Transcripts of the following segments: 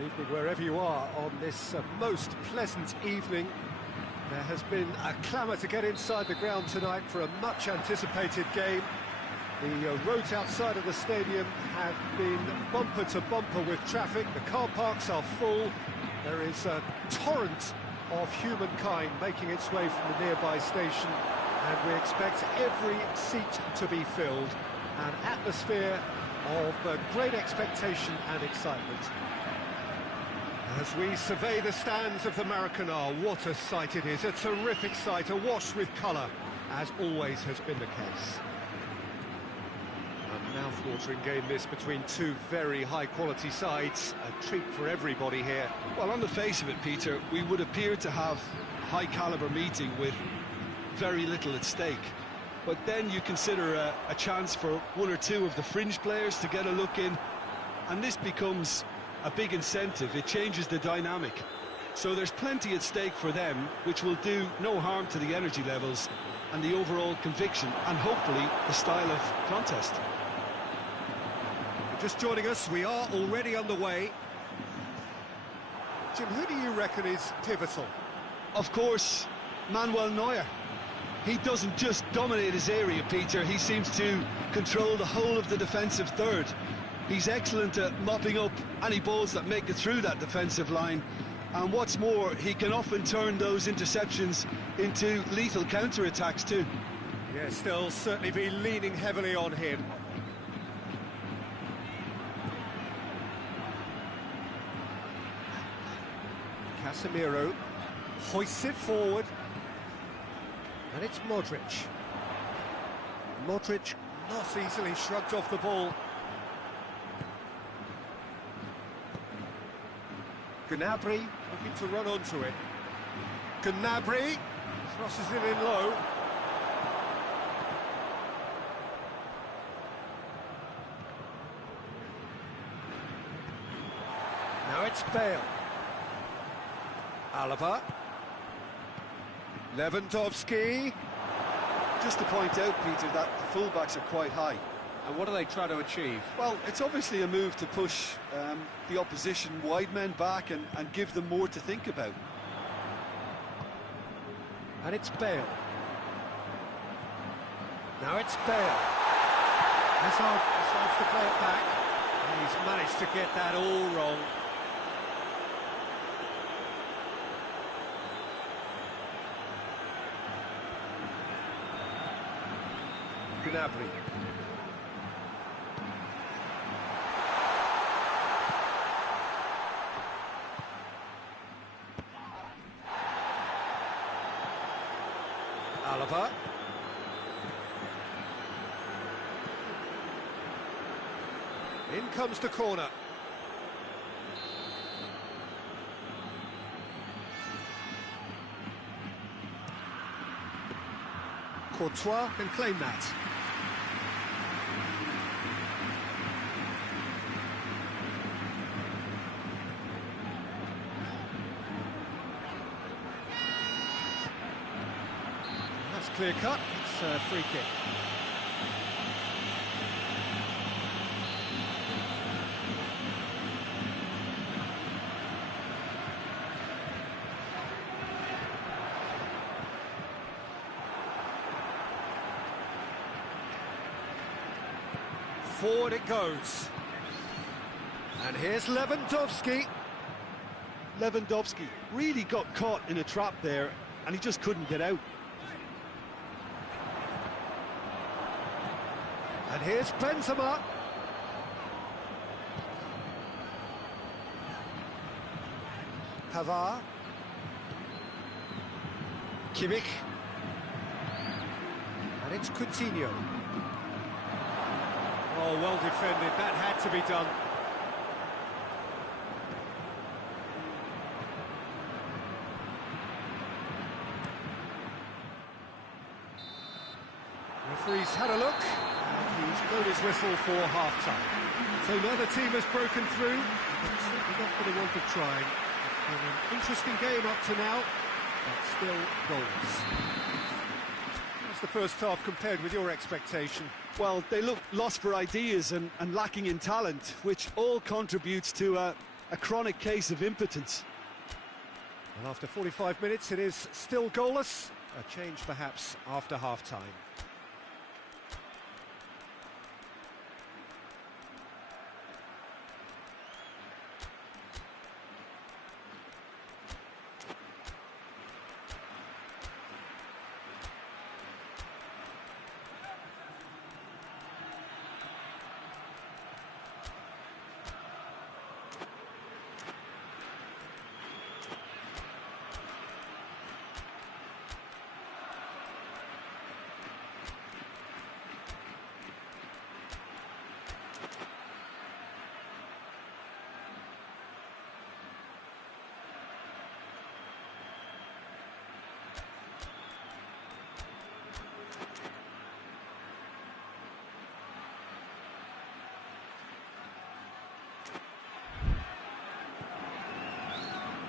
Good evening wherever you are on this most pleasant evening. There has been a clamour to get inside the ground tonight for a much anticipated game. The roads outside of the stadium have been bumper to bumper with traffic. The car parks are full. There is a torrent of humankind making its way from the nearby station, and we expect every seat to be filled. An atmosphere of great expectation and excitement. As we survey the stands of the Maracanã, what a sight it is, a terrific sight, awash with colour, as always has been the case. A mouth-watering game this between two very high-quality sides, a treat for everybody here. Well, on the face of it, Peter, we would appear to have a high-caliber meeting with very little at stake. But then you consider a chance for one or two of the fringe players to get a look in, and this becomes a big incentive. It changes the dynamic. So there's plenty at stake for them, which will do no harm to the energy levels and the overall conviction, and hopefully the style of contest. Just joining us, we are already underway. Jim, who do you reckon is pivotal? Of course, Manuel Neuer. He doesn't just dominate his area, Peter. He seems to control the whole of the defensive third. He's excellent at mopping up any balls that make it through that defensive line. And what's more, he can often turn those interceptions into lethal counter-attacks too. Yes, they'll certainly be leaning heavily on him. Casemiro hoists it forward. And it's Modric. Modric not easily shrugged off the ball. Gnabry looking to run onto it. Gnabry crosses it in low. Now it's Bale. Alaba. Lewandowski. Just to point out, Peter, that the fullbacks are quite high. And what do they try to achieve? Well, it's obviously a move to push the opposition wide men back and give them more to think about. And it's Bale. Now it's Bale. Hazard decides to play it back. And he's managed to get that all wrong. Gnabry. Alaba. In comes the corner. Courtois can claim that. Clear cut, it's a free kick. Forward it goes. And here's Lewandowski. Lewandowski really got caught in a trap there, and he just couldn't get out. And here's Benzema. Pavard. Kimmich. And it's Coutinho. Oh, well defended. That had to be done. Referee's had a look. He's blown his whistle for half-time. So neither team has broken through, but certainly not for the want of trying. It's been an interesting game up to now, but still goals. How's the first half compared with your expectation? Well, they look lost for ideas and lacking in talent, which all contributes to a a chronic case of impotence. And after 45 minutes, it is still goalless. A change perhaps after half-time.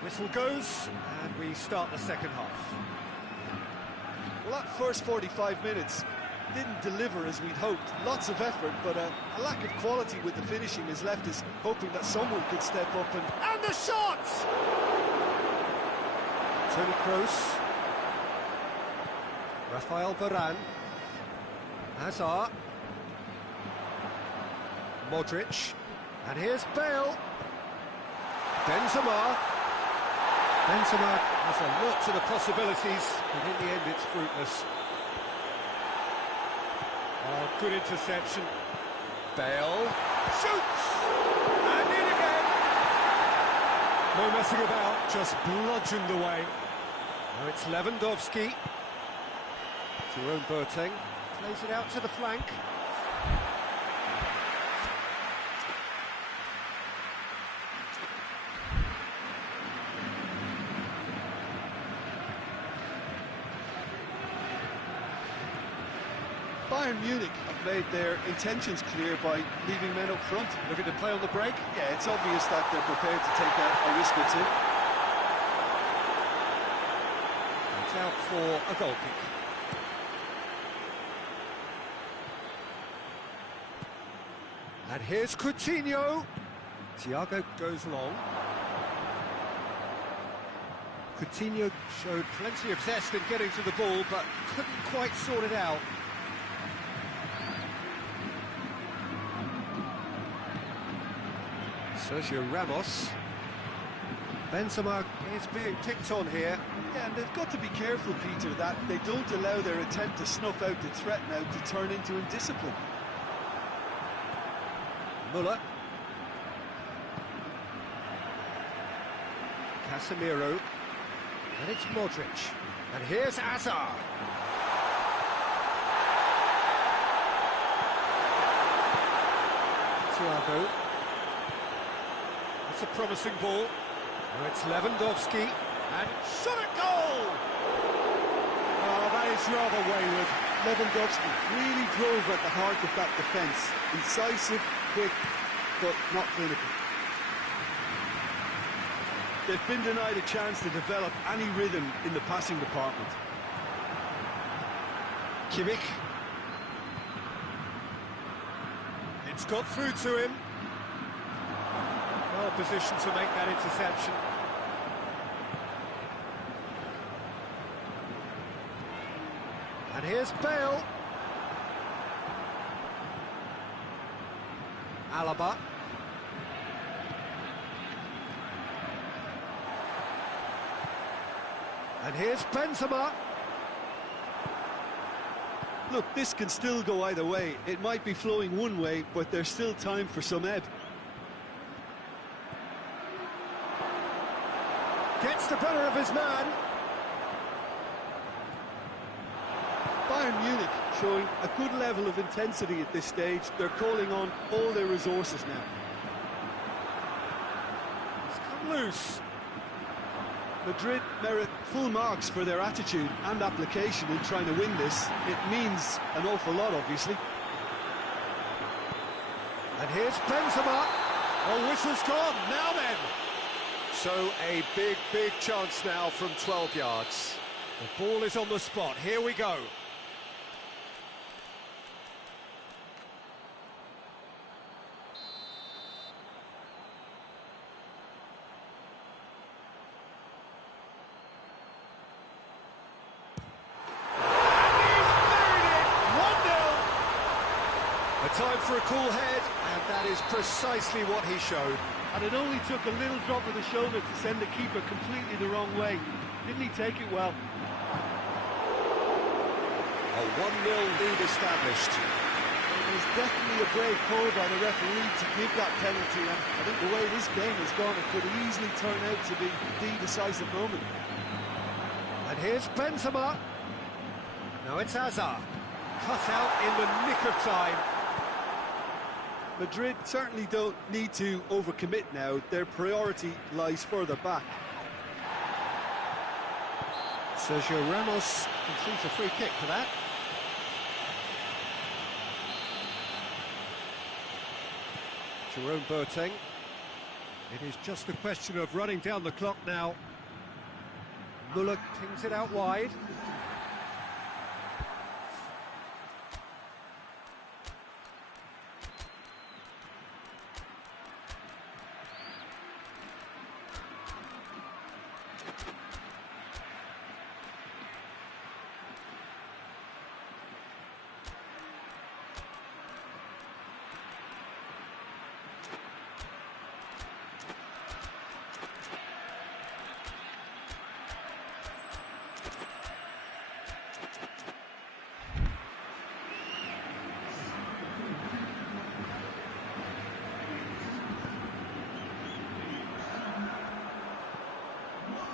Whistle goes, and we start the second half. Well, that first 45 minutes didn't deliver as we'd hoped. Lots of effort, but a lack of quality with the finishing has left us hoping that someone could step up and... And the shot! Toni Kroos. Rafael Varane. Hazard. Modric. And here's Bale. Benzema. Benzema has a lot to the possibilities, but in the end it's fruitless. Oh, good interception. Bale shoots! And in again! No messing about, just bludgeoned away. Now it's Lewandowski. Jerome Boateng plays it out to the flank. Bayern Munich have made their intentions clear by leaving men up front. Looking to play on the break. Yeah, it's obvious that they're prepared to take a risk or two. It's out for a goal kick. And here's Coutinho. Thiago goes long. Coutinho showed plenty of zest in getting to the ball, but couldn't quite sort it out. Sergio Ramos. Benzema is being picked on here. Yeah, and they've got to be careful, Peter, that they don't allow their attempt to snuff out the threat now to turn into indiscipline. Muller. Casemiro. And it's Modric. And here's Hazard. Thiago. It's a promising ball. Now it's Lewandowski. And shot at goal! Oh, that is rather wayward. Lewandowski really drove at the heart of that defence. Incisive, quick, but not clinical. They've been denied a chance to develop any rhythm in the passing department. Kimmich. It's got through to him. Well positioned to make that interception. And here's Bale. Alaba. And here's Benzema. Look, this can still go either way. It might be flowing one way, but there's still time for some ebb. Gets the better of his man. Bayern Munich showing a good level of intensity at this stage. They're calling on all their resources now. It's come loose. Madrid merit full marks for their attitude and application in trying to win this. It means an awful lot, obviously. And here's Benzema. Oh, whistle's gone. Now then. So a big chance now from 12 yards. The ball is on the spot. Here we go. Time for a cool head, and that is precisely what he showed. And it only took a little drop of the shoulder to send the keeper completely the wrong way. Didn't he take it well? A 1-0 lead established. It was definitely a brave call by the referee to give that penalty, and I think the way this game has gone, it could easily turn out to be the decisive moment. And here's Benzema. Now it's Hazard. Cut out in the nick of time. Madrid certainly don't need to overcommit now. Their priority lies further back. Sergio Ramos concedes a free kick for that. Jerome Boateng. It is just a question of running down the clock now. Muller pings it out wide.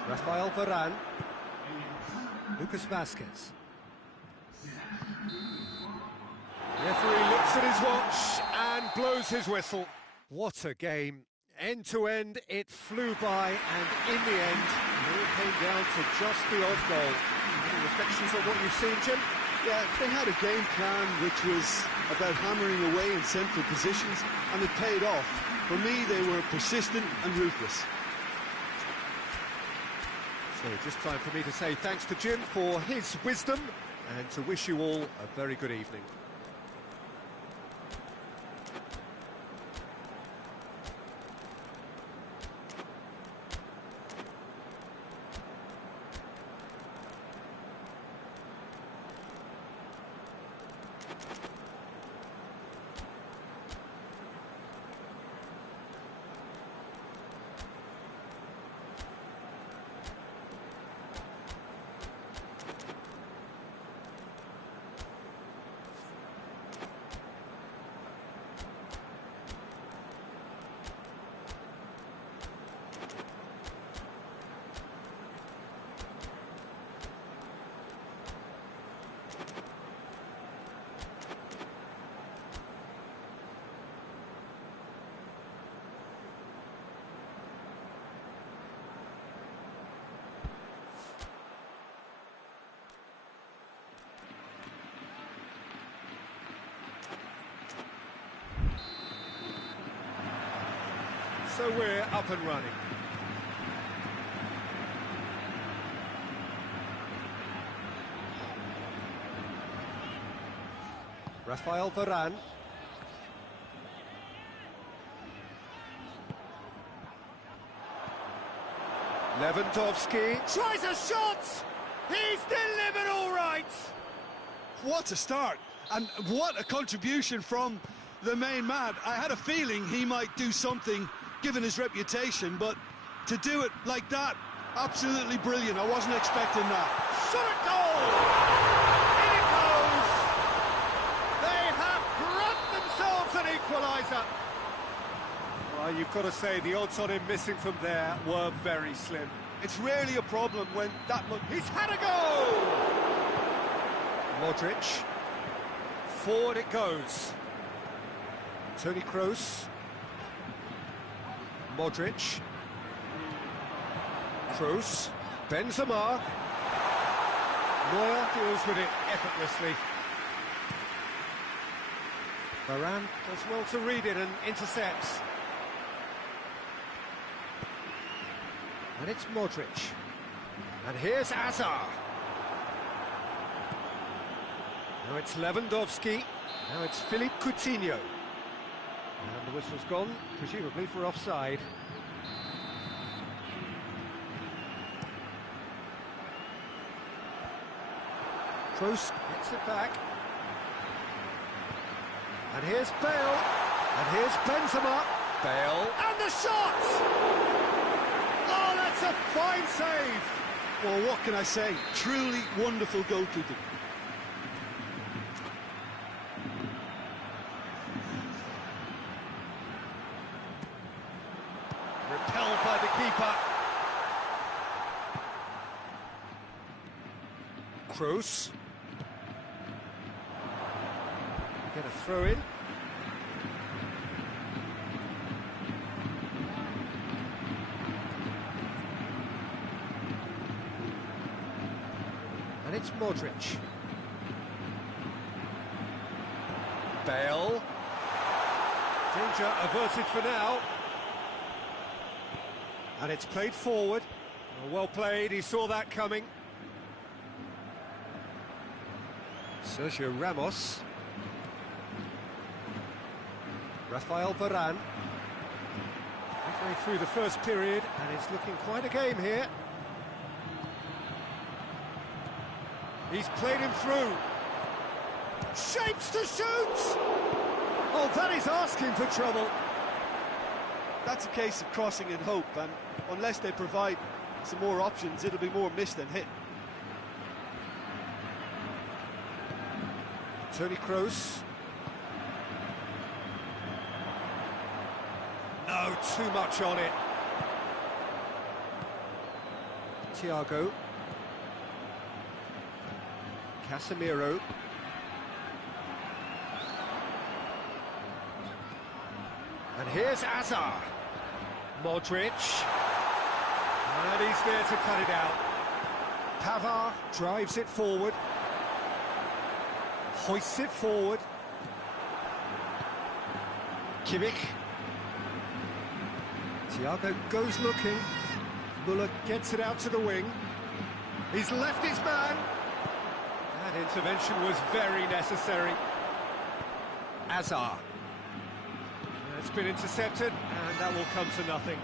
Rafael Varane. Lucas Vazquez. Referee looks at his watch and blows his whistle. What a game. End to end, it flew by, and in the end, it all came down to just the odd goal. Any reflections on what you've seen, Jim? Yeah, they had a game plan which was about hammering away in central positions, and it paid off. For me, they were persistent and ruthless. So just time for me to say thanks to Jim for his wisdom and to wish you all a very good evening. So we're up and running. Rafael Varane. Lewandowski tries a shot! He's delivered all right! What a start, and what a contribution from the main man. I had a feeling he might do something given his reputation, but to do it like that, absolutely brilliant. I wasn't expecting that. Shot at goal! In it goes! They have grabbed themselves an equaliser. Well, you've got to say the odds on him missing from there were very slim. It's rarely a problem when that much... He's had a goal! Modric. Forward it goes. Toni Kroos. Modric. Kroos. Benzema. Neuer deals with it effortlessly. Varane does well to read it and intercepts. And it's Modric. And here's Hazard. Now it's Lewandowski. Now it's Philippe Coutinho. And the whistle's gone, presumably for offside. Kroos gets it back. And here's Bale. And here's Benzema. Bale. And the shot! Oh, that's a fine save! Well, what can I say? Truly wonderful goalkeeping. Repelled by the keeper. Kroos. Get a throw in. And it's Modric. Bale. Danger averted for now. And it's played forward. Well played, he saw that coming. Sergio Ramos. Rafael Varane. Midway through the first period, and it's looking quite a game here. He's played him through. Shapes to shoot! Oh, that is asking for trouble. That's a case of crossing in hope, and unless they provide some more options, it'll be more miss than hit. Toni Kroos. No, too much on it. Thiago. Casemiro. And here's Hazard. Modric. And he's there to cut it out. Pavard drives it forward. Hoists it forward. Kimmich. Thiago goes looking. Muller gets it out to the wing. He's left his man. That intervention was very necessary. Hazard. It's been intercepted, and that will come to nothing.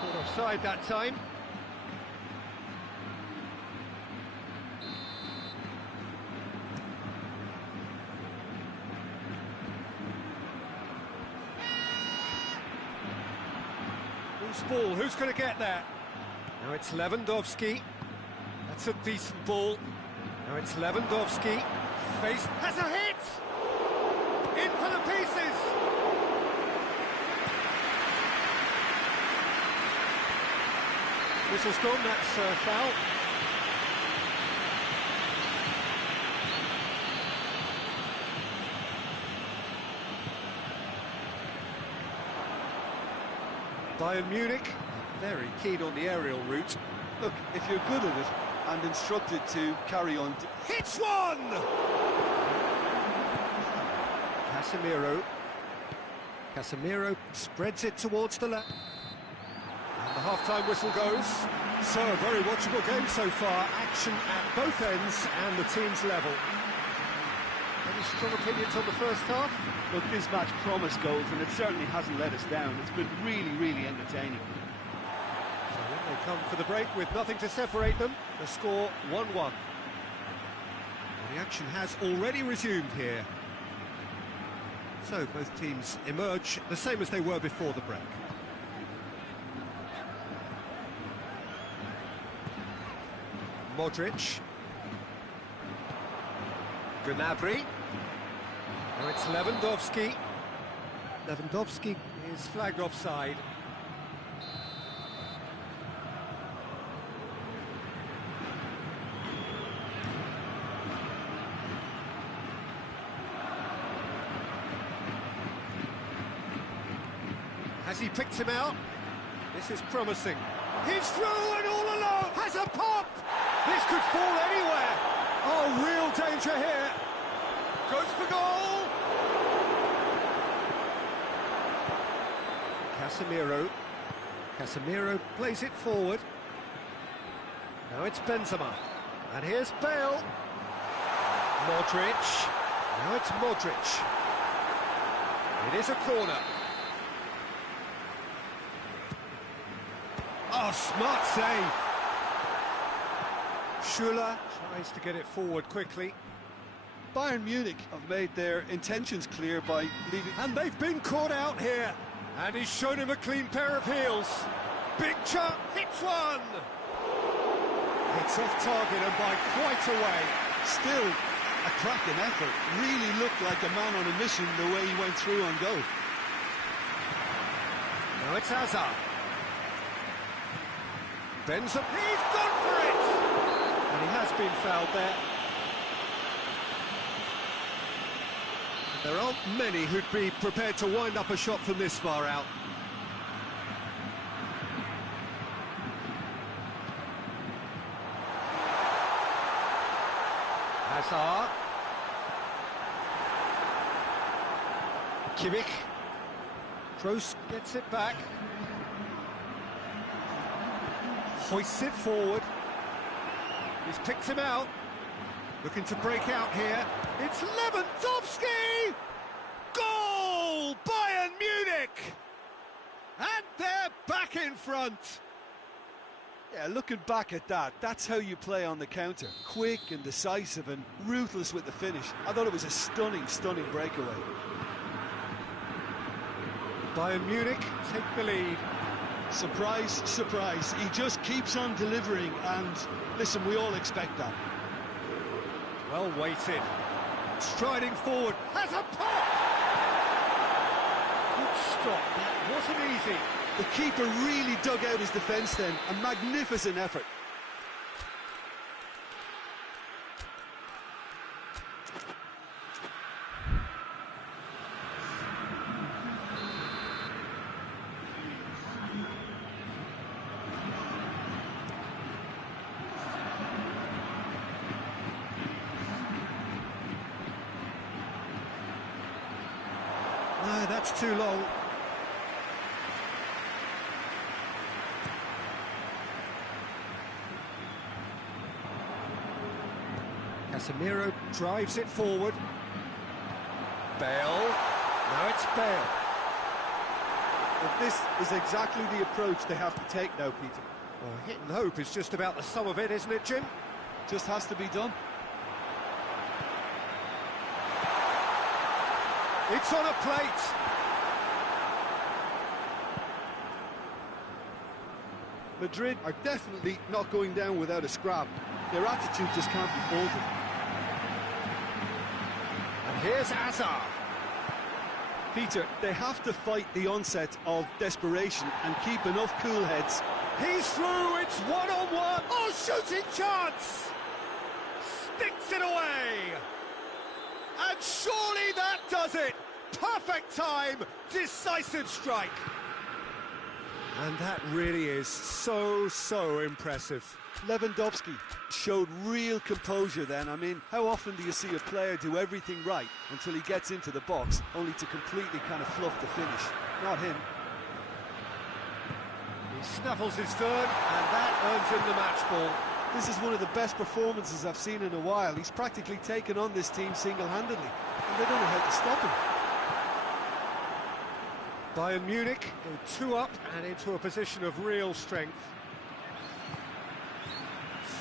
Caught offside that time. Loose ball, who's going to get that? Now it's Lewandowski. That's a decent ball. Now it's Lewandowski. Face has a hit! In for the pieces! Whistle's gone, that's foul. Bayern Munich, very keen on the aerial route. Look, if you're good at it and instructed to carry on... Hits one! Casemiro. Casemiro spreads it towards the left. And the half-time whistle goes. So, a very watchable game so far. Action at both ends and the team's level. Any strong opinions on the first half? Look, this match promised goals, and it certainly hasn't let us down. It's been really, really entertaining. So when they come for the break with nothing to separate them, the score 1-1. The action has already resumed here. So both teams emerge the same as they were before the break. Modric. Gnabry. Now it's Lewandowski. Lewandowski is flagged offside. Has he picked him out? This is promising. He's through and all alone! Has a pop! This could fall anywhere! Oh, real danger here! Goes for goal! Casemiro. Casemiro plays it forward. Now it's Benzema. And here's Bale. Modric. Now it's Modric. It is a corner. Oh, smart save. Schuller tries to get it forward quickly. Bayern Munich have made their intentions clear by leaving... And they've been caught out here. And he's shown him a clean pair of heels. Big chance, hits one! It's off target and by quite a way. Still a cracking effort. Really looked like a man on a mission the way he went through on goal. Now it's Hazard. Bends up, he's gone for it! And he has been fouled there. There aren't many who'd be prepared to wind up a shot from this far out. Hazard. Kimmich. Kroos gets it back. Hoists it forward. He's picked him out. Looking to break out here. It's Lewandowski! Goal! Bayern Munich! And they're back in front. Yeah, looking back at that, that's how you play on the counter. Quick and decisive and ruthless with the finish. I thought it was a stunning, stunning breakaway. Bayern Munich take the lead. Surprise, surprise. He just keeps on delivering, and listen, we all expect that. Well weighted. Striding forward. Has a pop! Good stop. That wasn't easy. The keeper really dug out his defence then. A magnificent effort. No, that's too long. Casemiro drives it forward. Bale. Now it's Bale. But this is exactly the approach they have to take now, Peter. Well, hit and hope is just about the sum of it, isn't it, Jim? Just has to be done. It's on a plate. Madrid are definitely not going down without a scrap. Their attitude just can't be faulted. And here's Hazard. Peter, they have to fight the onset of desperation and keep enough cool heads. He's through, it's one-on-one. Oh, shooting chance! Sticks it away! And surely that does it! Perfect time, decisive strike. And that really is so impressive. Lewandowski showed real composure then. I mean, how often do you see a player do everything right until he gets into the box, only to completely kind of fluff the finish? Not him. He snaffles his third, and that earns him the match ball. This is one of the best performances I've seen in a while. He's practically taken on this team single-handedly, and they don't know how to stop him. Bayern Munich go 2 up and into a position of real strength.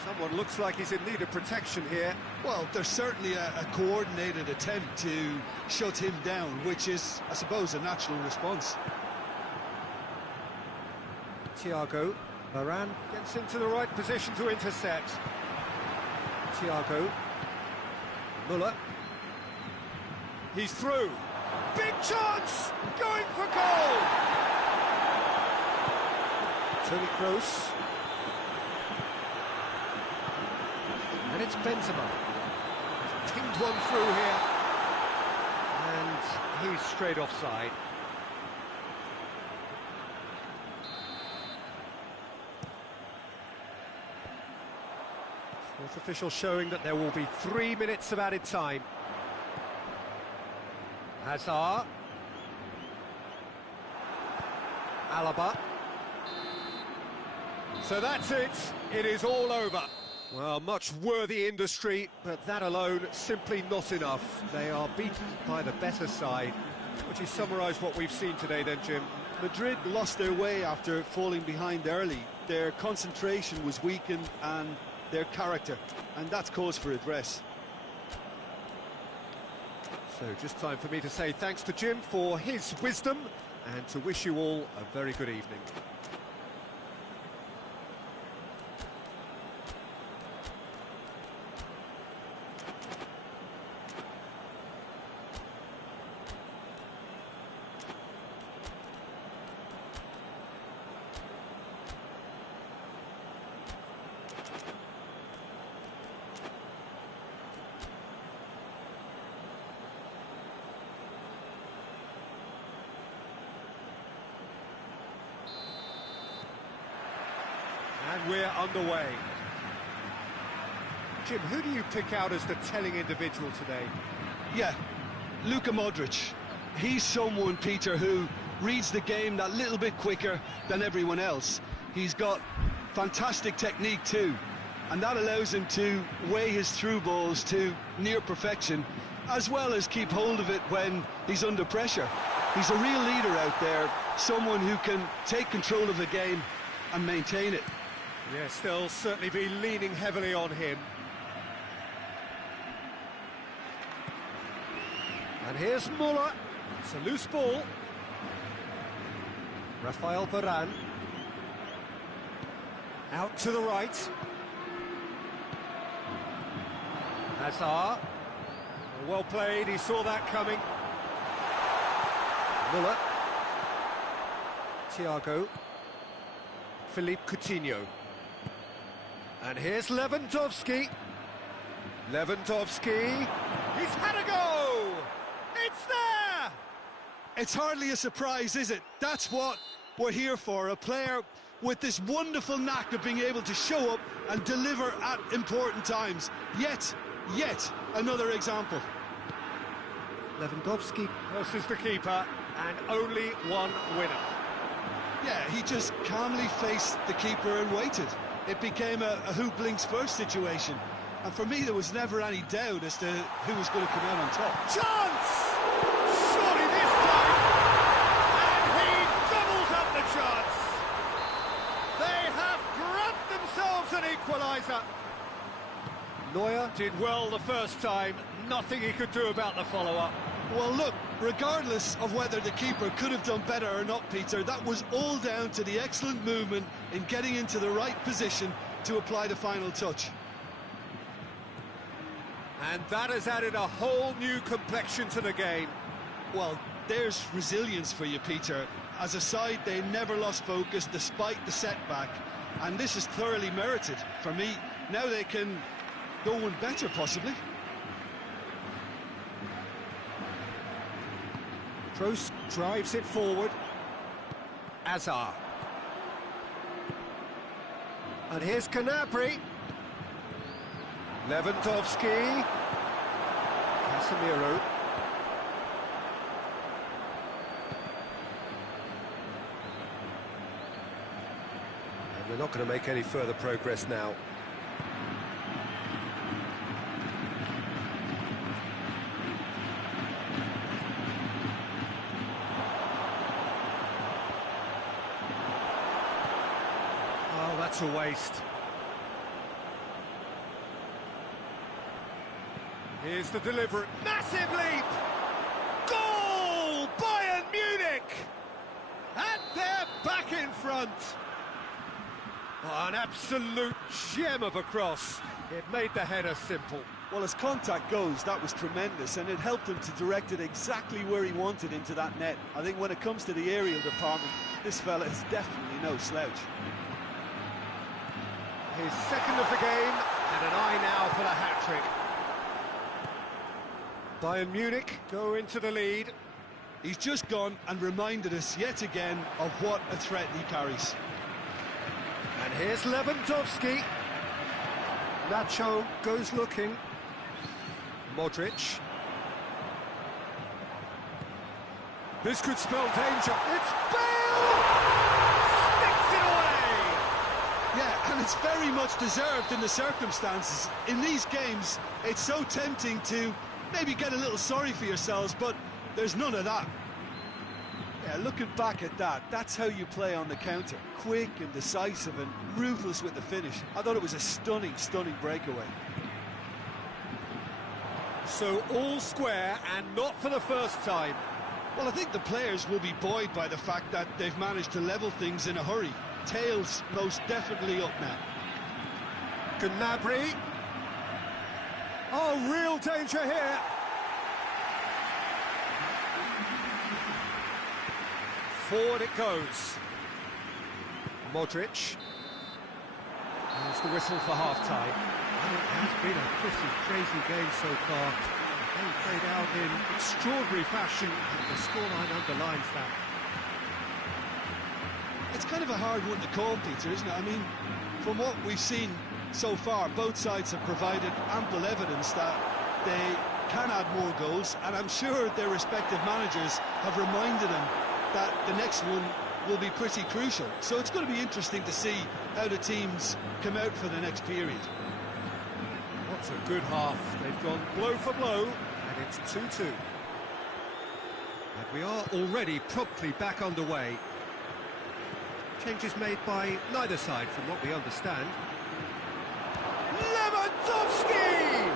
Someone looks like he's in need of protection here. Well, there's certainly a coordinated attempt to shut him down, which is, I suppose, a natural response. Thiago, Varane gets into the right position to intercept. Thiago, Müller. He's through. Big chance! Going for goal! Toni Kroos. And it's Benzema. He's pinged one through here. And he's straight offside. Fourth official showing that there will be 3 minutes of added time. Hazard. Alaba. So that's it. It is all over. Well, much worthy industry, but that alone simply not enough. They are beaten by the better side. Would you summarise what we've seen today then, Jim? Madrid lost their way after falling behind early. Their concentration was weakened and their character, and that's cause for address. So just time for me to say thanks to Jim for his wisdom and to wish you all a very good evening. And we're underway. Jim, who do you pick out as the telling individual today? Yeah, Luka Modric. He's someone, Peter, who reads the game that little bit quicker than everyone else. He's got fantastic technique too, and that allows him to weigh his through balls to near perfection, as well as keep hold of it when he's under pressure. He's a real leader out there, someone who can take control of the game and maintain it. Yes, they'll certainly be leaning heavily on him. And here's Muller. It's a loose ball. Rafael Varane. Out to the right. Hazard. Well played, he saw that coming. Muller. Thiago. Philippe Coutinho. And here's Lewandowski. Lewandowski. He's had a go! It's there! It's hardly a surprise, is it? That's what we're here for, a player with this wonderful knack of being able to show up and deliver at important times. Yet another example. Lewandowski versus the keeper, and only one winner. Yeah, he just calmly faced the keeper and waited. It became a who blinks first situation. And for me, there was never any doubt as to who was going to come out on top. Chance! Surely this time! And he doubles up the chance! They have grabbed themselves an equaliser. Neuer did well the first time, nothing he could do about the follow-up. Well, look, regardless of whether the keeper could have done better or not, Peter, that was all down to the excellent movement in getting into the right position to apply the final touch. And that has added a whole new complexion to the game. Well, there's resilience for you, Peter. As a side, they never lost focus despite the setback, and this is thoroughly merited. For me, now they can go one better, possibly. Kroos drives it forward. Hazard. And here's Gnabry. Lewandowski. Casemiro. And they're not going to make any further progress now. Oh, that's a waste. Here's the delivery. Massive leap! Goal! Bayern Munich! And they're back in front. Oh, an absolute gem of a cross. It made the header simple. Well, as contact goes, that was tremendous, and it helped him to direct it exactly where he wanted into that net. I think when it comes to the aerial department, this fella is definitely no slouch. His second of the game, and an eye now for the hat-trick. Bayern Munich go into the lead. He's just gone and reminded us yet again of what a threat he carries. And here's Lewandowski. Nacho goes looking. Modric. This could spell danger. It's Bale! Sticks it away! Yeah, and it's very much deserved in the circumstances. In these games, it's so tempting to maybe get a little sorry for yourselves, but there's none of that. Yeah, looking back at that, that's how you play on the counter. Quick and decisive and ruthless with the finish. I thought it was a stunning breakaway. So all square, and not for the first time. Well, I think the players will be buoyed by the fact that they've managed to level things in a hurry. Tails most definitely up now. Gnabry. Oh, real danger here. Forward it goes. Modric. There's the whistle for half-time. And it has been a pretty crazy game so far. They played out in extraordinary fashion, and the scoreline underlines that. It's kind of a hard one to call, Peter, isn't it? I mean, from what we've seen so far, both sides have provided ample evidence that they can add more goals, and I'm sure their respective managers have reminded them that the next one will be pretty crucial. So it's going to be interesting to see how the teams come out for the next period. What's a good half. They've gone blow for blow, and it's 2-2. And we are already promptly back underway. Changes made by neither side, from what we understand. Lewandowski!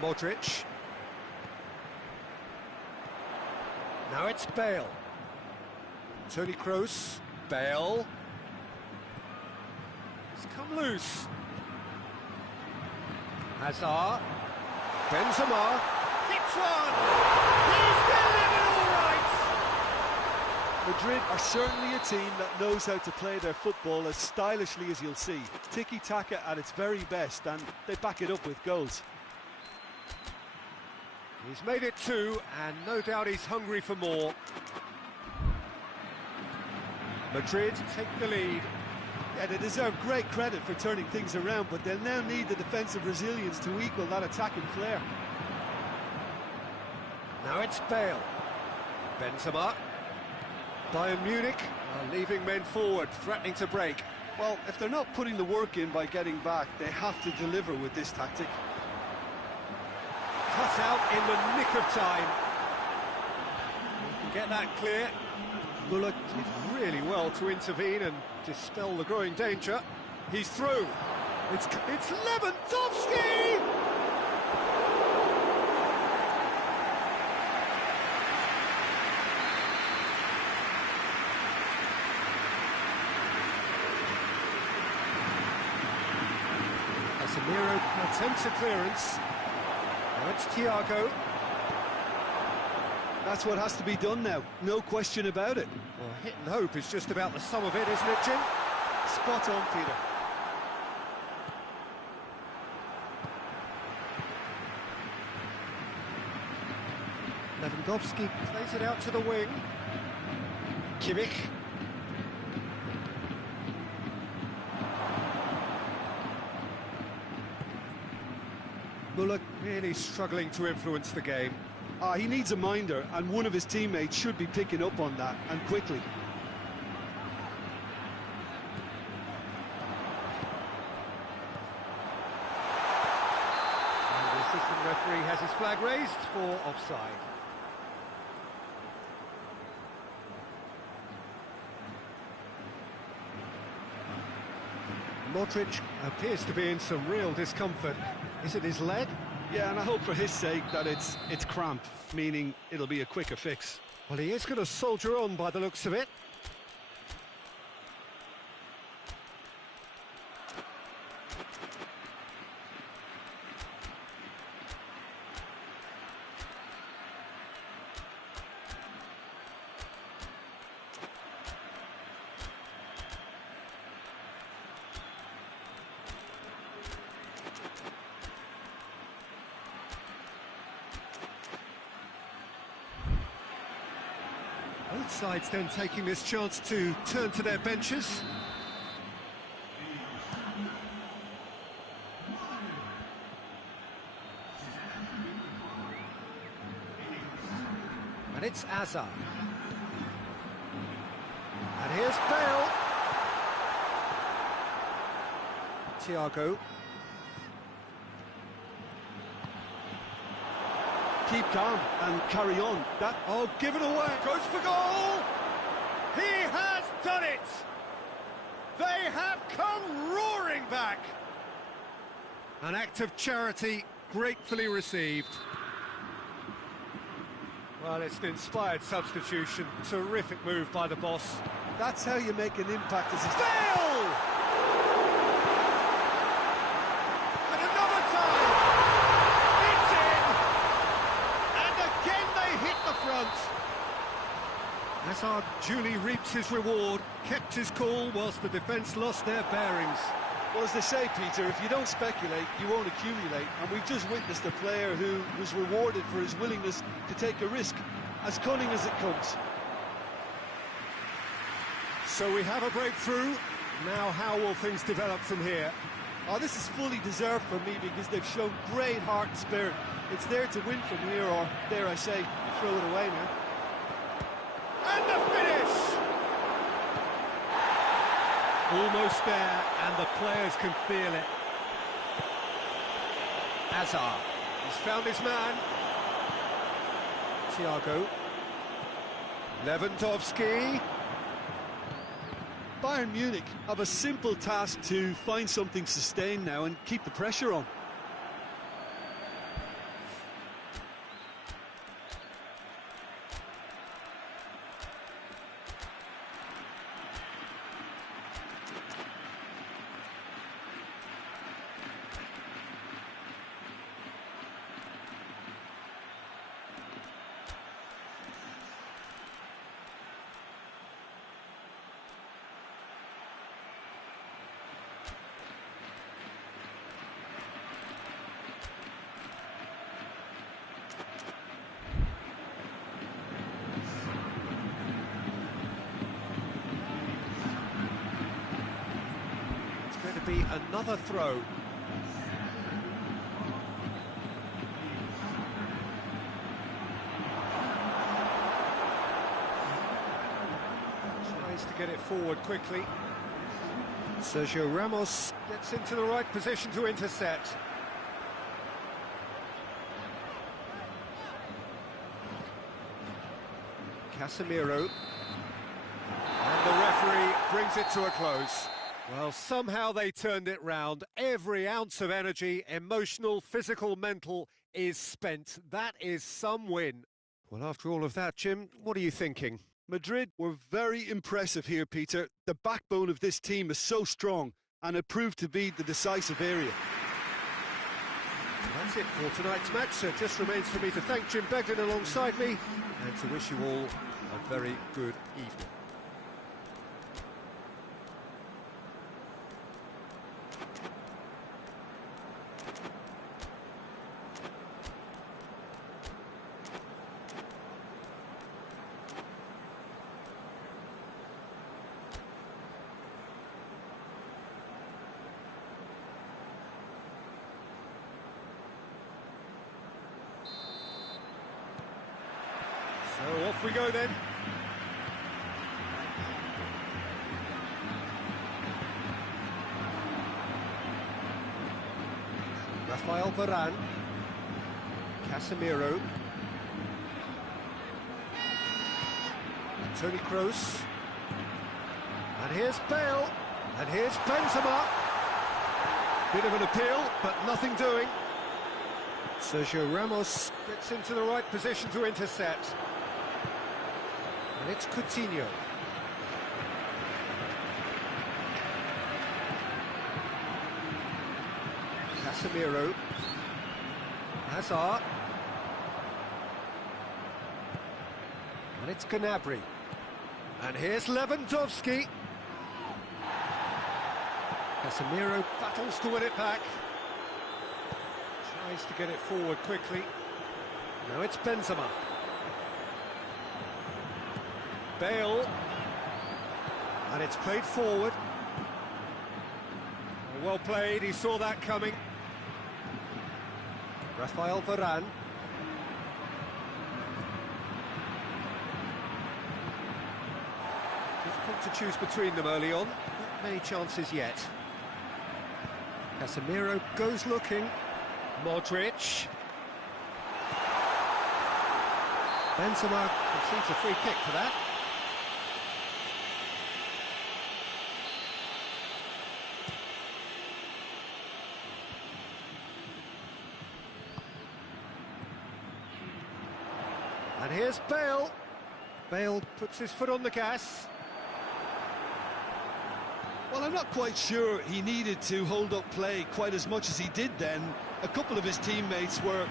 Modric. Now it's Bale. Toni Kroos. Bale. It's come loose. Hazard. Benzema. Hits one! He's delivered all right! Madrid are certainly a team that knows how to play their football as stylishly as you'll see. Tiki-taka at its very best, and they back it up with goals. He's made it 2, and no doubt he's hungry for more. Madrid take the lead. Yeah, they deserve great credit for turning things around, but they'll now need the defensive resilience to equal that attacking flair. Now it's Bale. Benzema. Bayern Munich are leaving men forward, threatening to break. Well, if they're not putting the work in by getting back, they have to deliver with this tactic. Cut out in the nick of time. You can get that clear. Muller did really well to intervene and dispel the growing danger. He's through. It's Lewandowski! Casemiro attempts a clearance. Now it's Thiago. That's what has to be done now, no question about it. Well, hit and hope is just about the sum of it, isn't it, Jim? Spot on, Peter. Lewandowski plays it out to the wing. Kimmich. Muller really struggling to influence the game. He needs a minder, and one of his teammates should be picking up on that, and quickly. And the assistant referee has his flag raised for offside. Modric appears to be in some real discomfort. Is it his leg? Yeah, and I hope for his sake that it's cramp, meaning it'll be a quicker fix. Well, he is going to soldier on by the looks of it. Both sides then taking this chance to turn to their benches. And it's Hazard. And here's Bale. Thiago. Keep calm and carry on. Oh, give it away. Goes for goal. He has done it. They have come roaring back. An act of charity gratefully received. Well, it's an inspired substitution. Terrific move by the boss. That's how you make an impact as a... Bale! And another time! It's in! And again they hit the front. Hazard duly reaps his reward, kept his cool whilst the defence lost their bearings. Well, as they say, Peter, if you don't speculate, you won't accumulate. And we've just witnessed a player who was rewarded for his willingness to take a risk, as cunning as it comes. So we have a breakthrough. Now how will things develop from here? Oh, this is fully deserved for me because they've shown great heart and spirit. It's there to win from here, or, dare I say, throw it away now. And the finish! Almost there, and the players can feel it. Hazard, he's found his man. Thiago. Lewandowski. Bayern Munich have a simple task to find something sustained now and keep the pressure on. To be another throw. Tries to get it forward quickly. Sergio Ramos gets into the right position to intercept. Casemiro. And the referee brings it to a close. Well, somehow they turned it round. Every ounce of energy, emotional, physical, mental, is spent. That is some win. Well, after all of that, Jim, what are you thinking? Madrid were very impressive here, Peter. The backbone of this team is so strong, and it proved to be the decisive area. That's it for tonight's match. So it just remains for me to thank Jim Beglin alongside me and to wish you all a very good evening. So off we go then. Rafael Varane. Casemiro. Toni Kroos. And here's Bale. And here's Benzema. Bit of an appeal, but nothing doing. Sergio Ramos gets into the right position to intercept. And it's Coutinho. Casemiro. Hazard. And it's Gnabry. And here's Lewandowski. Casemiro battles to win it back. Tries to get it forward quickly. Now it's Benzema. Bale. And it's played forward. Well played, he saw that coming. Rafael Varane. Difficult to choose between them early on. Not many chances yet. Casemiro goes looking. Modric. Benzema concedes a free kick for that. And here's Bale. Bale puts his foot on the gas. Well, I'm not quite sure he needed to hold up play quite as much as he did then. A couple of his teammates were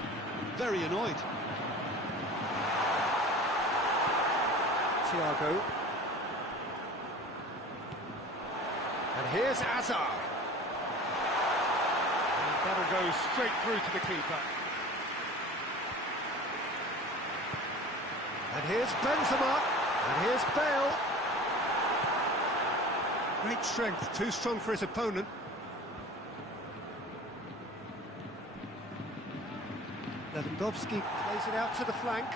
very annoyed. Thiago. And here's Hazard. And that'll go straight through to the keeper. And here's Benzema. And here's Bale. Great strength, too strong for his opponent. Lewandowski plays it out to the flank.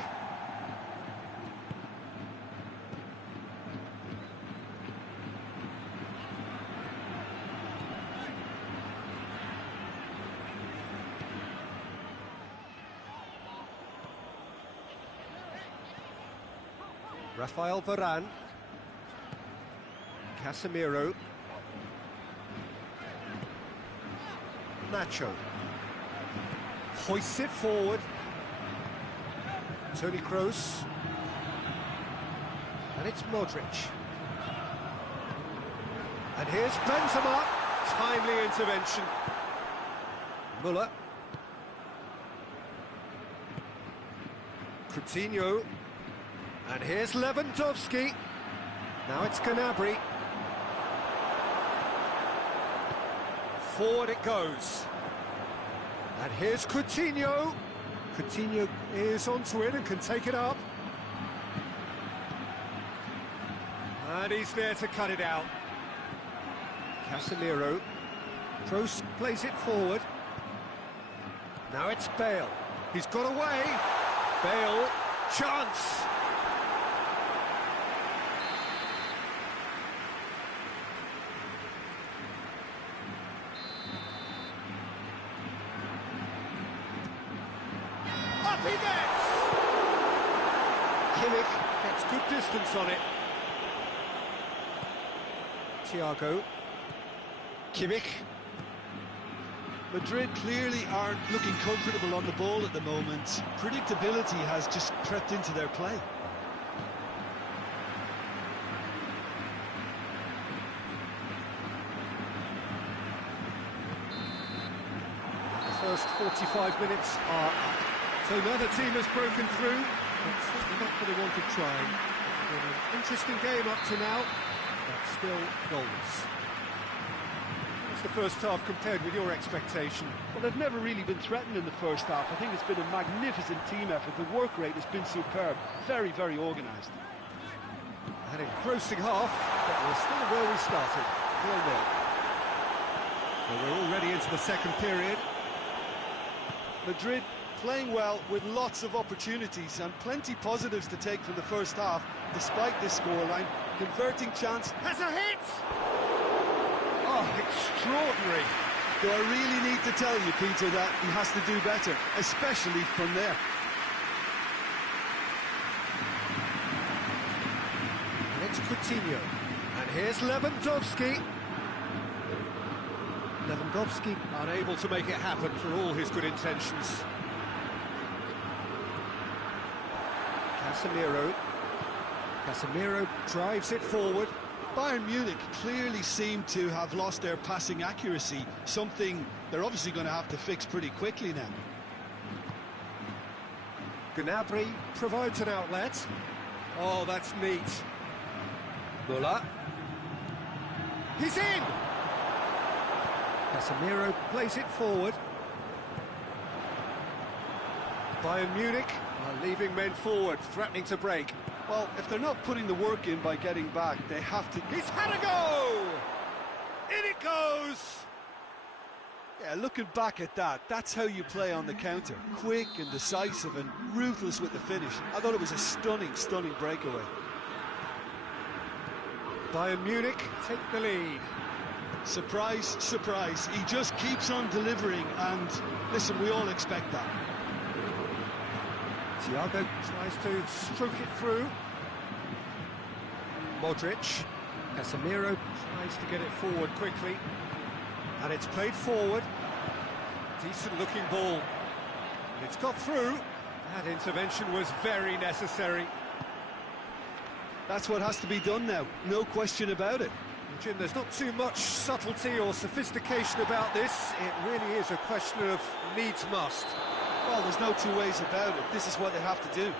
Rafael Varane. Casemiro. Nacho. Hoists it forward. Toni Kroos. And it's Modric. And here's Benzema. Timely intervention. Müller. Coutinho. And here's Lewandowski. Now it's Gnabry. Forward it goes. And here's Coutinho. Coutinho is onto it and can take it up. And he's there to cut it out. Casemiro. Kroos plays it forward. Now it's Bale. He's got away. Bale. Chance. Up he gets! Kimmich gets good distance on it. Thiago. Kimmich. Madrid clearly aren't looking comfortable on the ball at the moment. Predictability has just crept into their play. The first 45 minutes are up. So neither team has broken through. It's certainly not what they wanted trying. It's been an interesting game up to now, but still goals. What's the first half compared with your expectation? Well, they've never really been threatened in the first half. I think it's been a magnificent team effort. The work rate has been superb. Very, very organised. An engrossing half, but we're still where we started. 0-0. Well, we're already into the second period. Madrid playing well with lots of opportunities and plenty positives to take from the first half, despite this scoreline. Converting chance. Has a hit! Oh, extraordinary. Do I really need to tell you, Peter, that he has to do better, especially from there? And it's Coutinho. And here's Lewandowski. Lewandowski unable to make it happen for all his good intentions. Casemiro. Casemiro drives it forward. Bayern Munich clearly seem to have lost their passing accuracy, something they're obviously going to have to fix pretty quickly now. Gnabry provides an outlet. Oh, that's neat. Müller. He's in! Casemiro plays it forward. Bayern Munich are leaving men forward, threatening to break. Well, if they're not putting the work in by getting back, they have to... He's had a go! In it goes! Yeah, looking back at that, that's how you play on the counter. Quick and decisive and ruthless with the finish. I thought it was a stunning, stunning breakaway. Bayern Munich take the lead. Surprise, surprise. He just keeps on delivering, and listen, we all expect that. Thiago tries to stroke it through. Modric. Casemiro tries to get it forward quickly. And it's played forward. Decent looking ball. It's got through. That intervention was very necessary. That's what has to be done now, no question about it. Jim, there's not too much subtlety or sophistication about this. It really is a question of needs must. Well, there's no two ways about it. This is what they have to do.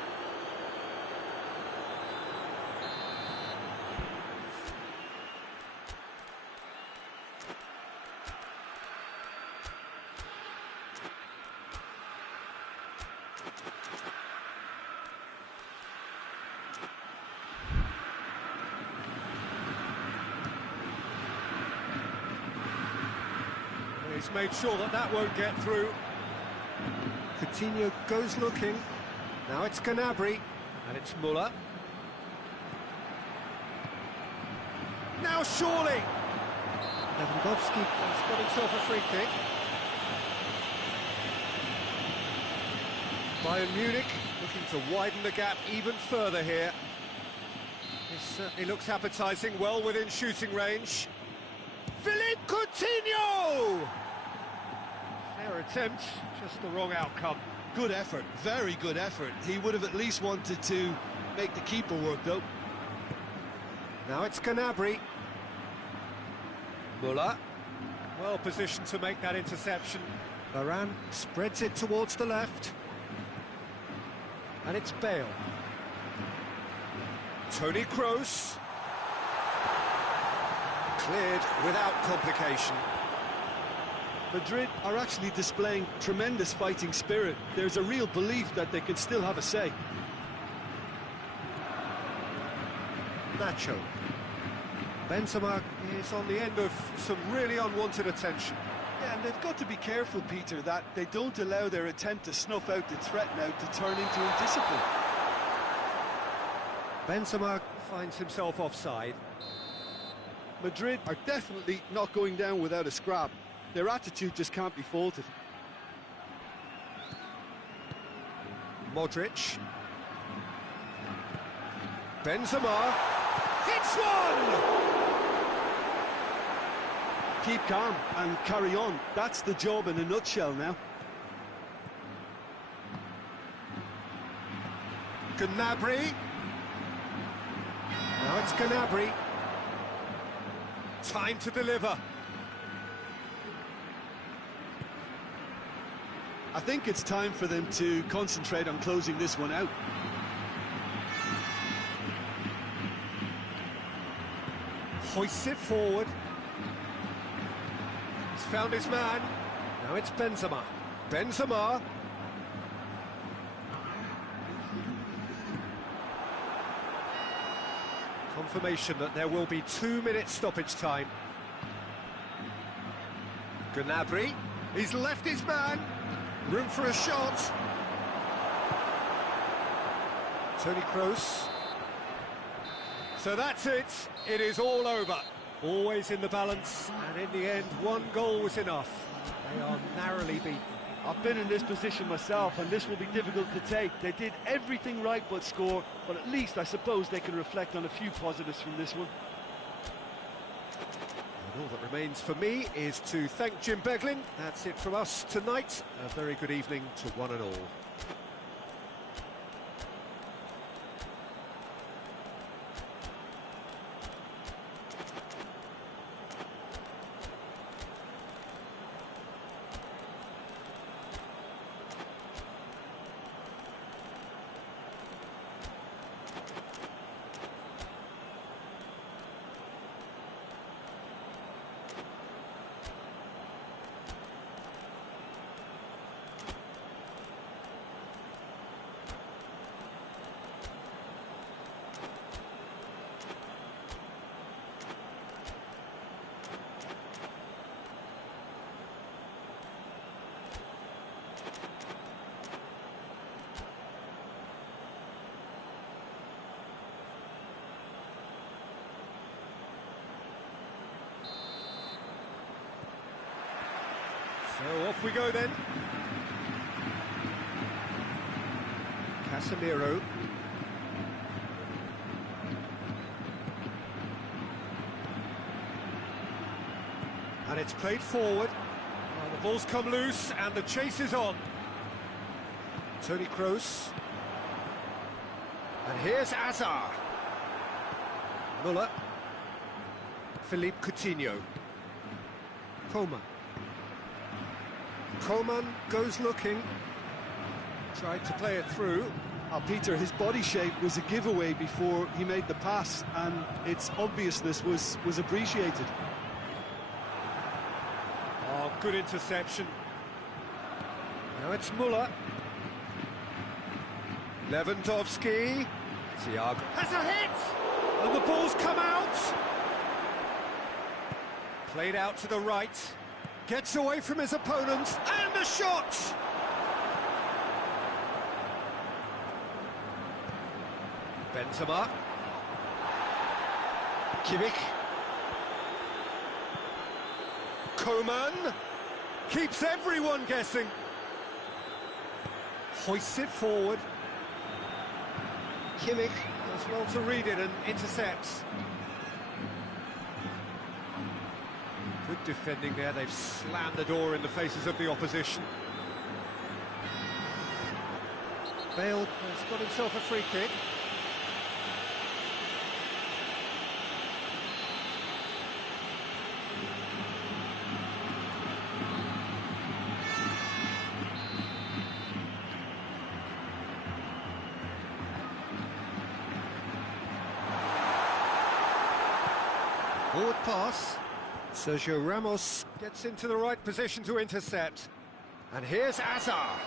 He's made sure that that won't get through. Coutinho goes looking. Now it's Gnabry, and it's Muller. Now surely! Lewandowski has got himself a free kick. Bayern Munich looking to widen the gap even further here. This certainly looks appetising, well within shooting range. Philippe Coutinho! Fair attempt, just the wrong outcome. Good effort, very good effort. He would have at least wanted to make the keeper work, though. Now it's Gnabry. Muller, well positioned to make that interception. Varane spreads it towards the left. And it's Bale. Toni Kroos. Cleared without complication. Madrid are actually displaying tremendous fighting spirit. There's a real belief that they can still have a say. Nacho. Benzema is on the end of some really unwanted attention. Yeah, and they've got to be careful, Peter, that they don't allow their attempt to snuff out the threat now to turn into indiscipline. Benzema finds himself offside. Madrid are definitely not going down without a scrap. Their attitude just can't be faulted. Modric. Benzema. Hits one! Keep calm and carry on. That's the job in a nutshell now. Gnabry. Now it's Gnabry. Time to deliver. I think it's time for them to concentrate on closing this one out. Hoists it forward. He's found his man. Now it's Benzema. Benzema. Confirmation that there will be 2 minutes stoppage time. Gnabry. He's left his man. Room for a shot. Toni Kroos. So that's it. It is all over. Always in the balance, and in the end, one goal was enough. They are narrowly beaten. I've been in this position myself, and this will be difficult to take. They did everything right but score, but at least I suppose they can reflect on a few positives from this one. And all that remains for me is to thank Jim Beglin. That's it from us tonight. A very good evening to one and all. So off we go then. Casemiro. And it's played forward. Well, the ball's come loose and the chase is on. Toni Kroos. And here's Azar. Muller. Philippe Coutinho. Coman. Coman goes looking. Tried to play it through. Peter, his body shape was a giveaway before he made the pass, and its obviousness was appreciated. Oh, good interception. Now it's Muller. Lewandowski. Thiago has a hit! And the ball's come out! Played out to the right. Gets away from his opponent. And the shot! Benzema. Kimmich. Coman. Keeps everyone guessing. Hoists it forward. Kimmich does well to read it and intercepts. Good defending there. They've slammed the door in the faces of the opposition. Bale has got himself a free kick. Forward pass. Sergio Ramos gets into the right position to intercept. And here's Azar.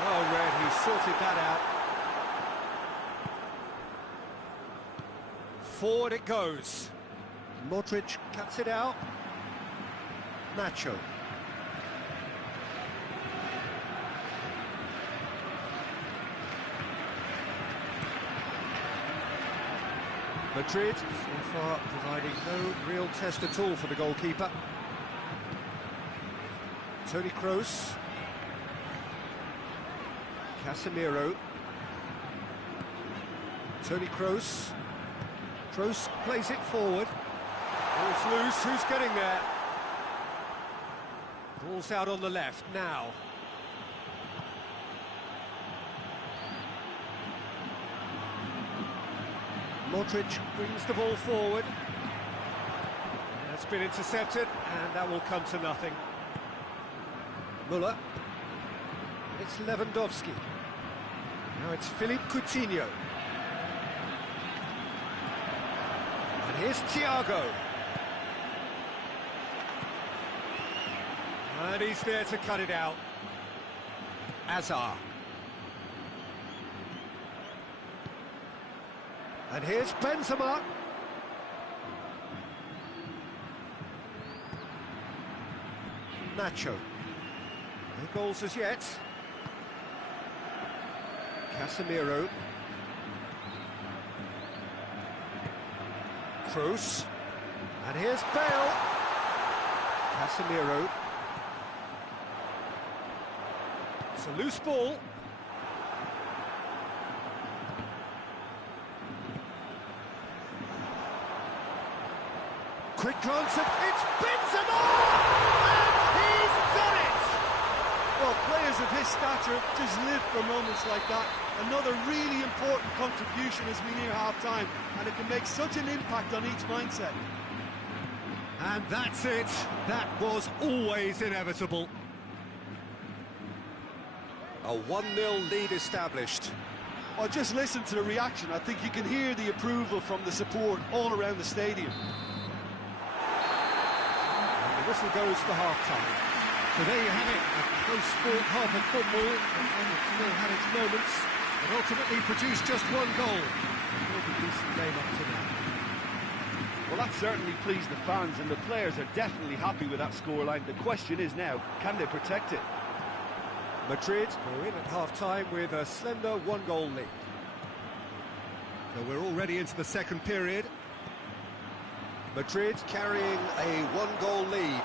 Well read, he sorted that out. Forward it goes. Modric cuts it out. Nacho. Madrid, so far, providing no real test at all for the goalkeeper. Toni Kroos. Casemiro. Toni Kroos. Kroos plays it forward. Ball's loose, who's getting there? Ball's out on the left, now. Modric brings the ball forward. That's been intercepted, and that will come to nothing. Muller. It's Lewandowski. Now it's Philippe Coutinho. And here's Thiago. And he's there to cut it out. Azar. And here's Benzema. Nacho. No goals as yet. Casemiro. Kroos. And here's Bale. Casemiro. It's a loose ball. Quick glance at it's Benzema! And he's done it! Well, players of his stature just live for moments like that. Another really important contribution as we near half-time, and it can make such an impact on each mindset. And that's it. That was always inevitable. A 1-0 lead established. Oh, just listen to the reaction. I think you can hear the approval from the support all around the stadium. The whistle goes for half-time. So there you have it, a close-fought half of football, and one that still had its moments, but ultimately produced just one goal. A really decent game up to now. Well, that certainly pleased the fans, and the players are definitely happy with that scoreline. The question is now, can they protect it? Madrid go in at half-time with a slender one-goal lead. So we're already into the second period. Madrid carrying a one-goal lead.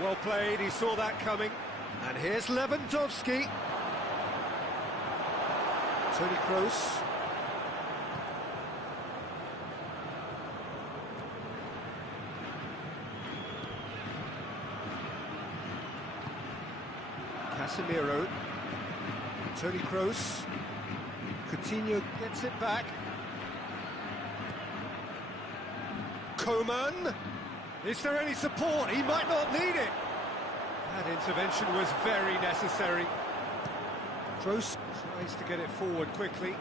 Well played, he saw that coming. And here's Lewandowski. Toni Kroos. Casemiro. Toni Kroos. Coutinho gets it back. Coman. Is there any support? He might not need it. That intervention was very necessary. Kroos tries to get it forward quickly.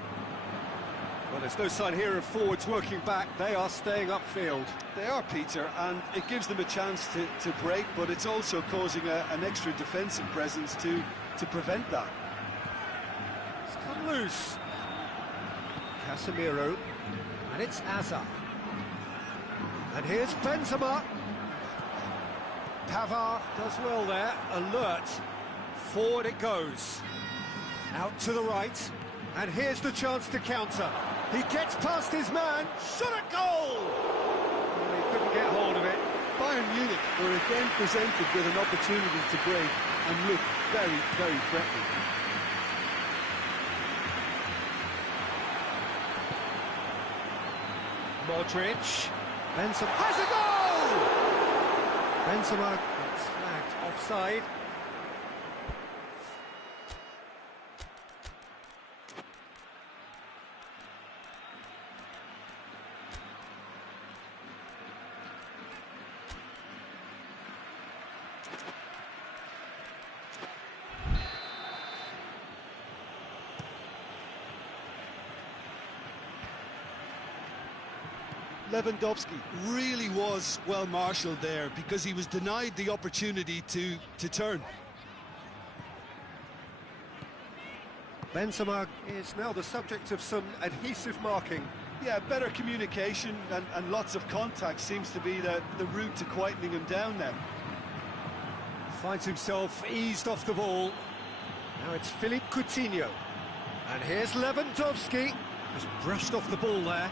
Well, there's no sign here of forwards working back. They are staying upfield. They are, Peter, and it gives them a chance to break, but it's also causing an extra defensive presence to prevent that. It's come loose. Casemiro. And it's Azar. And here's Benzema. Pavard does well there. Alert. Forward it goes. Out to the right. And here's the chance to counter. He gets past his man. Shot at goal! Well, he couldn't get hold of it. Bayern Munich were again presented with an opportunity to break and look very, very threatening. Modric. Benzema has a goal! Benzema gets flagged offside. Lewandowski. Really was well marshalled there because he was denied the opportunity to turn. Benzema is now the subject of some adhesive marking. Yeah, better communication and lots of contact seems to be the route to quietening him down now. Finds himself eased off the ball. Now it's Philippe Coutinho. And here's Lewandowski. Just brushed off the ball there.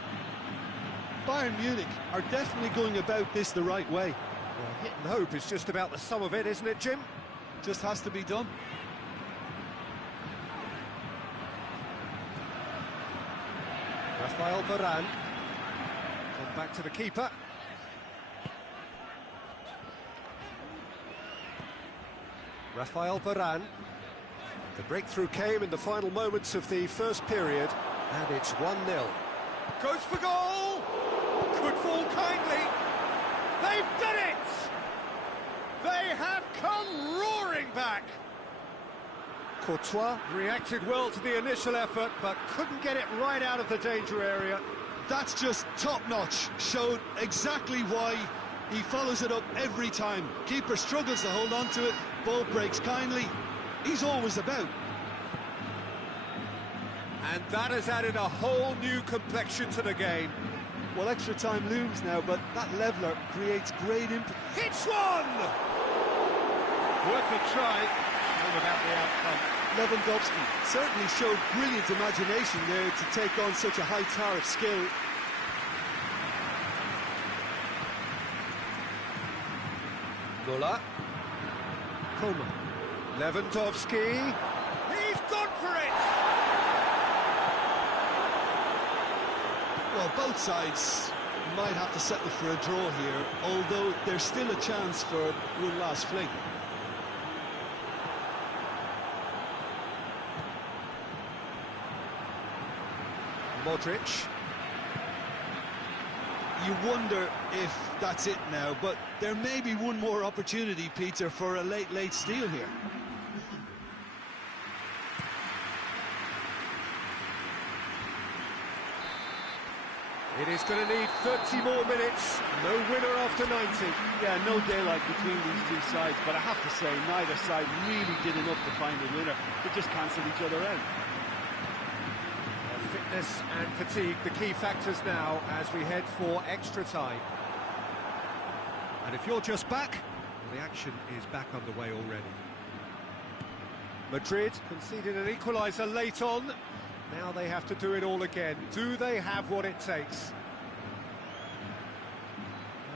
Bayern Munich are definitely going about this the right way. Well, hit and hope is just about the sum of it, isn't it, Jim? Just has to be done. Rafael Varane. Gone back to the keeper. Rafael Varane. The breakthrough came in the final moments of the first period, and it's 1-0. Goes for goal! Could fall kindly. They've done it! They have come roaring back. Courtois reacted well to the initial effort, but couldn't get it right out of the danger area. That's just top-notch. Showed exactly why he follows it up every time. Keeper struggles to hold on to it. Ball breaks kindly. He's always about. And that has added a whole new complexion to the game. Well, extra time looms now, but that leveller creates great impact. Hits one! Worth a try. All about the outcome. Lewandowski certainly showed brilliant imagination there to take on such a high tower of skill. Muller. Coman. Lewandowski. He's gone for it! Well, both sides might have to settle for a draw here, although there's still a chance for one last fling. Modric. You wonder if that's it now, but there may be one more opportunity, Peter, for a late steal here. It is going to need 30 more minutes. No winner after 90. Yeah, no daylight between these two sides, but I have to say, neither side really did enough to find a winner. They just cancelled each other out. Fitness and fatigue, the key factors now as we head for extra time. And if you're just back, well, the action is back underway already. Madrid conceded an equaliser late on. Now they have to do it all again. Do they have what it takes?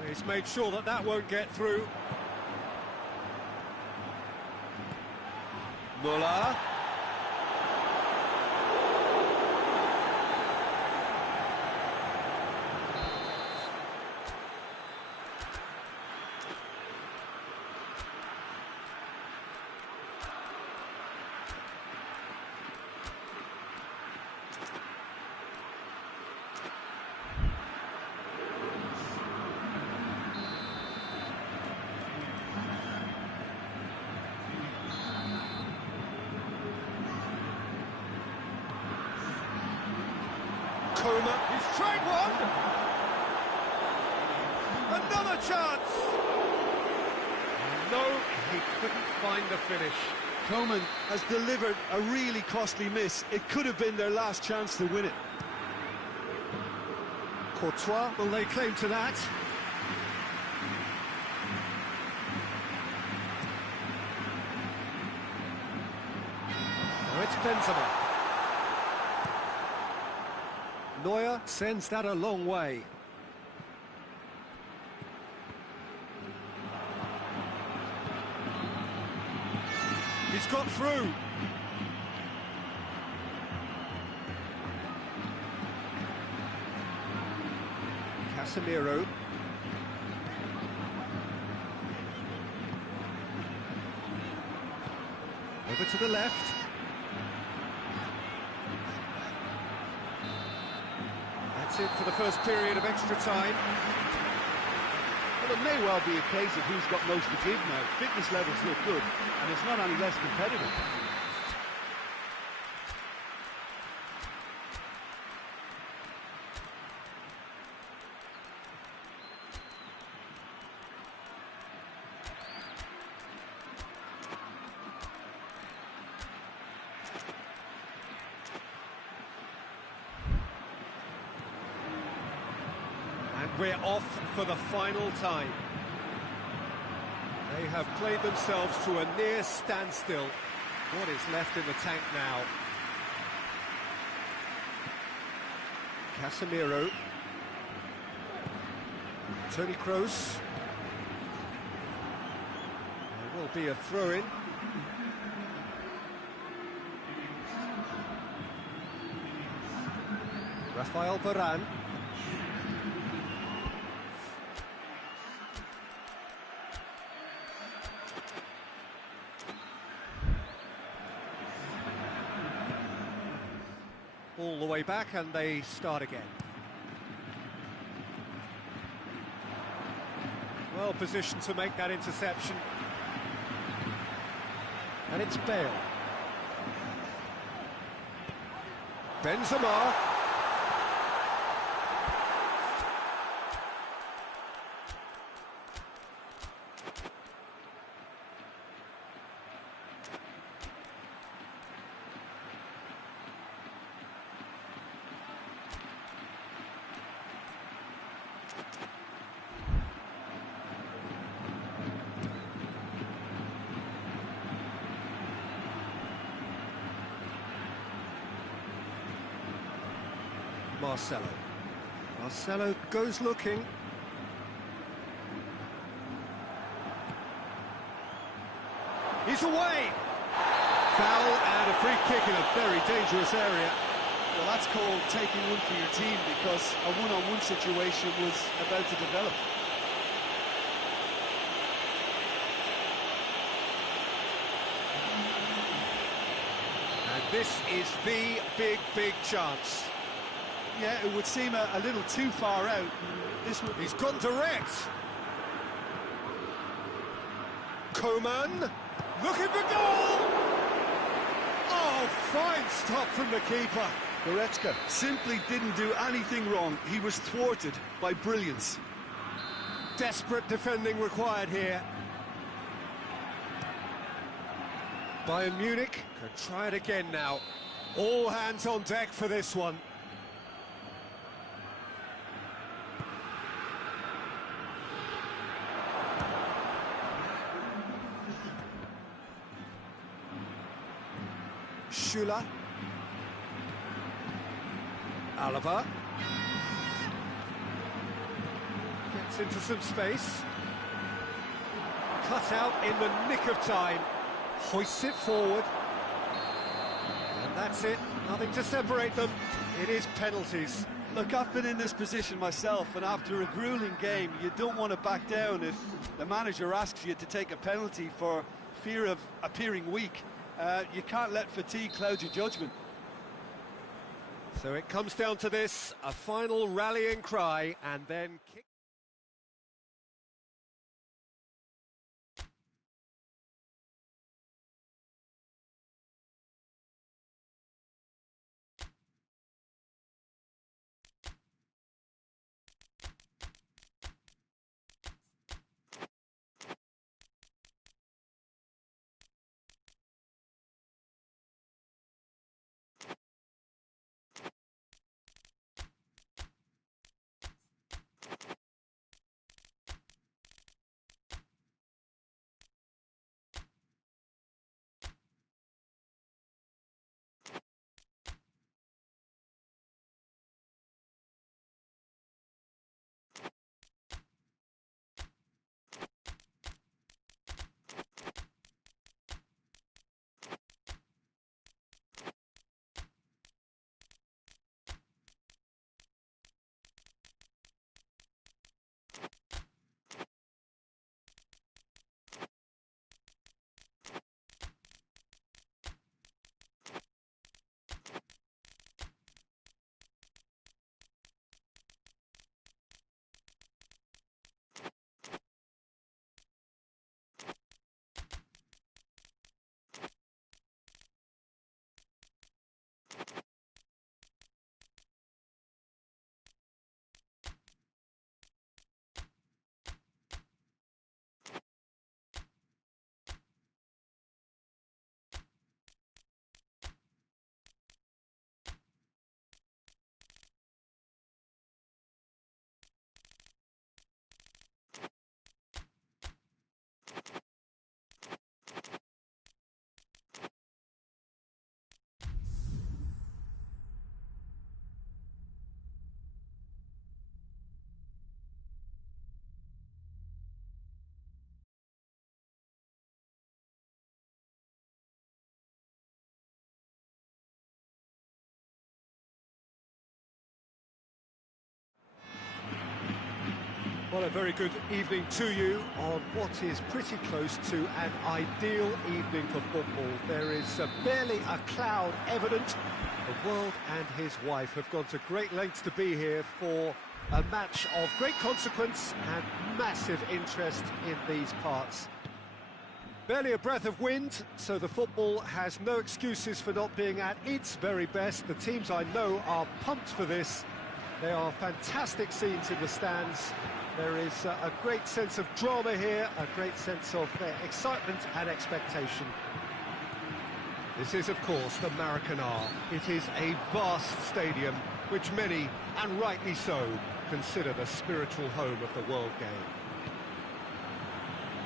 He's made sure that that won't get through. Muller. Coma, he's tried one! Another chance! No, he couldn't find the finish. Coman has delivered a really costly miss. It could have been their last chance to win it. Courtois will lay claim to that. Now it's Benzema. Neuer sends that a long way. He's got through. Casemiro. Over to the left. That's it for the first period of extra time. Well, it may well be a case of who's got most to give now. Fitness levels look good, and it's not any less competitive. And we're off for the final time. They have played themselves to a near standstill. What is left in the tank now? Casemiro. Toni Kroos. There will be a throw-in. Rafael Varane. All the way back, and they start again. Well positioned to make that interception. And it's Bale. Benzema. Marcelo goes looking. He's away! Foul and a free kick in a very dangerous area. Well, that's called taking one for your team, because a one-on-one situation was about to develop. And this is the big chance. Yeah, it would seem a little too far out. He's gone direct. Coman, looking for goal! Oh, fine stop from the keeper. Goretzka simply didn't do anything wrong. He was thwarted by brilliance. Desperate defending required here. Bayern Munich can try it again now. All hands on deck for this one. Schüller. Alaba. Gets into some space. Cut out in the nick of time. Hoists it forward. And that's it. Nothing to separate them. It is penalties. Look, I've been in this position myself, and after a grueling game, you don't want to back down if the manager asks you to take a penalty for fear of appearing weak. You can't let fatigue cloud your judgment. So it comes down to this, a final rallying cry, and then kick. Well, a very good evening to you on what is pretty close to an ideal evening for football. There is barely a cloud evident. The world and his wife have gone to great lengths to be here for a match of great consequence and massive interest in these parts. Barely a breath of wind, so the football has no excuses for not being at its very best. The teams I know are pumped for this. They are fantastic scenes in the stands. There is a great sense of drama here, a great sense of excitement and expectation. This is, of course, the Maracanã. It is a vast stadium, which many, and rightly so, consider the spiritual home of the world game.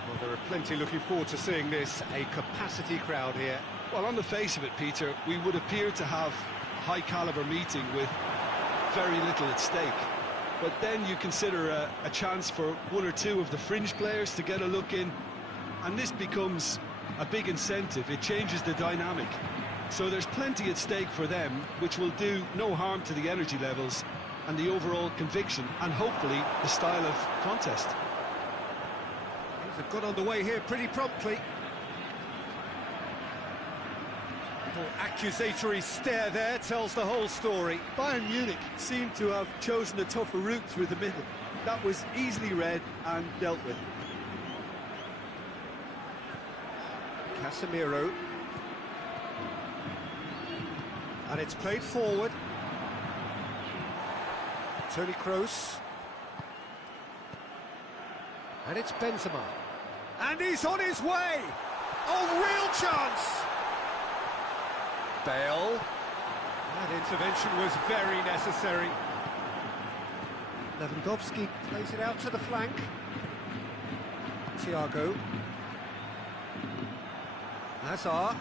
Well, there are plenty looking forward to seeing this, a capacity crowd here. Well, on the face of it, Peter, we would appear to have a high-caliber meeting with very little at stake. But then you consider a chance for one or two of the fringe players to get a look in, and this becomes a big incentive. It changes the dynamic. So there's plenty at stake for them, which will do no harm to the energy levels and the overall conviction, and hopefully the style of contest. Things have got underway here pretty promptly. Little accusatory stare there tells the whole story. Bayern Munich seemed to have chosen a tougher route through the middle. That was easily read and dealt with. Casemiro. And it's played forward. Toni Kroos. And it's Benzema. And he's on his way! Oh, real chance! Bale. That intervention was very necessary. Lewandowski plays it out to the flank. Thiago. Hazard.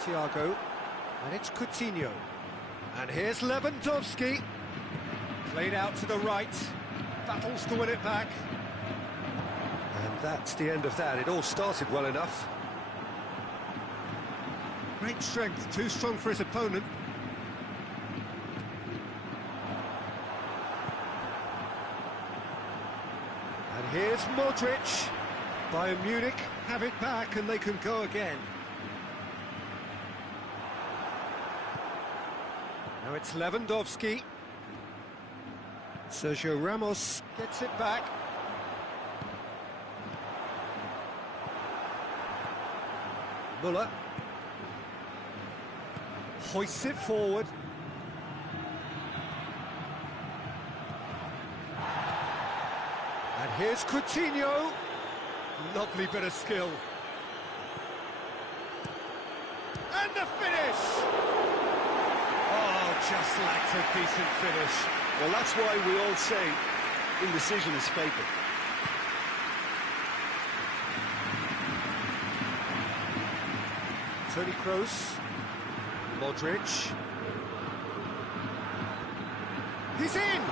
Thiago. And it's Coutinho. And here's Lewandowski. Played out to the right. Battles to win it back. And that's the end of that. It all started well enough. Great strength, too strong for his opponent. And here's Modric. Bayern Munich have it back and they can go again. Now it's Lewandowski. Sergio Ramos gets it back. Müller hoists it forward. And here's Coutinho. Lovely bit of skill. And the finish! Oh, just lacked a decent finish. Well, that's why we all say indecision is fatal. Toni Kroos. Modric. He's in!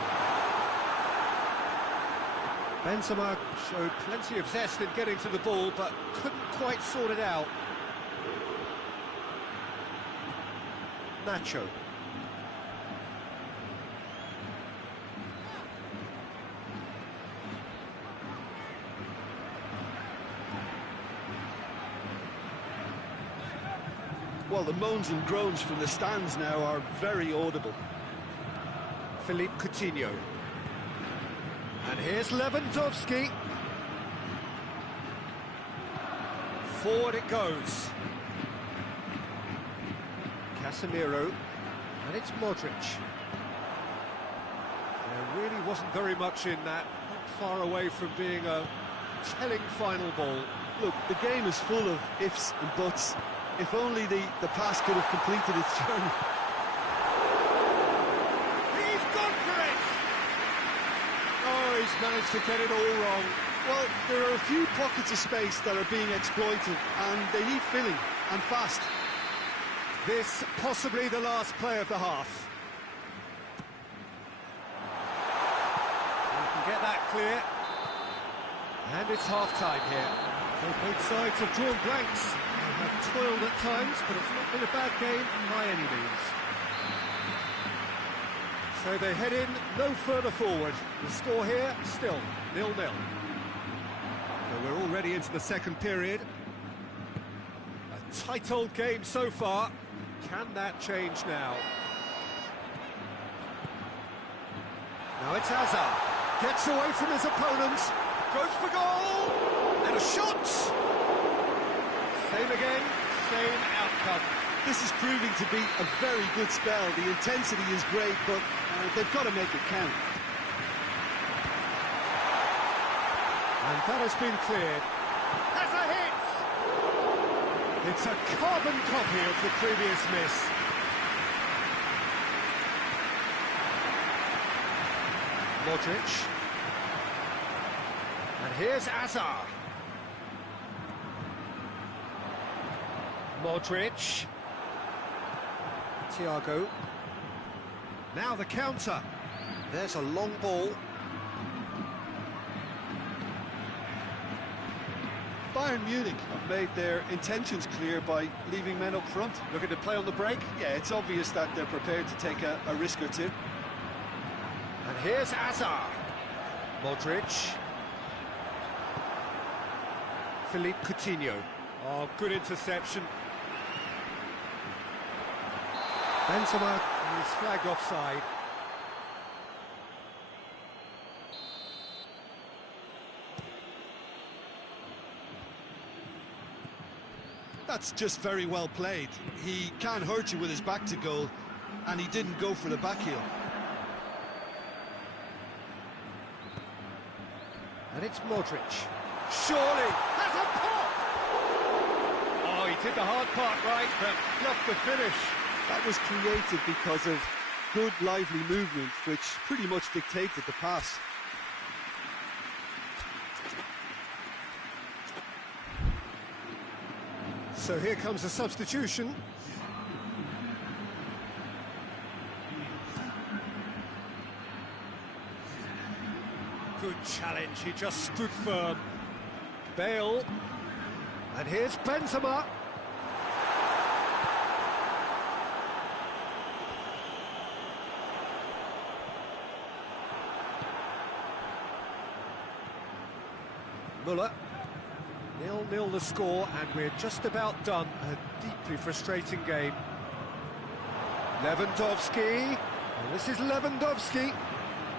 Benzema showed plenty of zest in getting to the ball, but couldn't quite sort it out. Nacho. Well, the moans and groans from the stands now are very audible. Philippe Coutinho. And here's Lewandowski. Forward it goes. Casemiro. And it's Modric. There really wasn't very much in that. Not far away from being a telling final ball. Look, the game is full of ifs and buts. If only the pass could have completed its journey. He's gone for it! Oh, he's managed to get it all wrong. Well, there are a few pockets of space that are being exploited, and they need filling, and fast. This possibly the last play of the half. We can get that clear. And it's half-time here. So both sides have drawn blanks. They have toiled at times, but it's not been a bad game by any means. So they head in no further forward. The score here, still 0-0. So we're already into the second period. A tight old game so far. Can that change now? Now it's Hazard. Gets away from his opponents. Goes for goal. And a shot. Same again, same outcome. This is proving to be a very good spell. The intensity is great, but they've got to make it count. And that has been cleared. Has a hit! It's a carbon copy of the previous miss. Modric. And here's Hazard. Modric. Thiago. Now the counter. There's a long ball. Bayern Munich have made their intentions clear by leaving men up front. Looking to play on the break. Yeah, it's obvious that they're prepared to take a risk or two. And here's Hazard. Modric. Philippe Coutinho. Oh, good interception. Benzema is flagged offside. That's just very well played. He can't hurt you with his back to goal, and he didn't go for the back heel. And it's Modric. Surely has a pop! Oh, he did the hard part right, but fluffed the finish. That was created because of good, lively movement, which pretty much dictated the pass. So here comes a substitution. Good challenge, he just stood firm. Bale. And here's Benzema. Müller. 0-0 the score, and we're just about done. A deeply frustrating game. Lewandowski. And this is Lewandowski.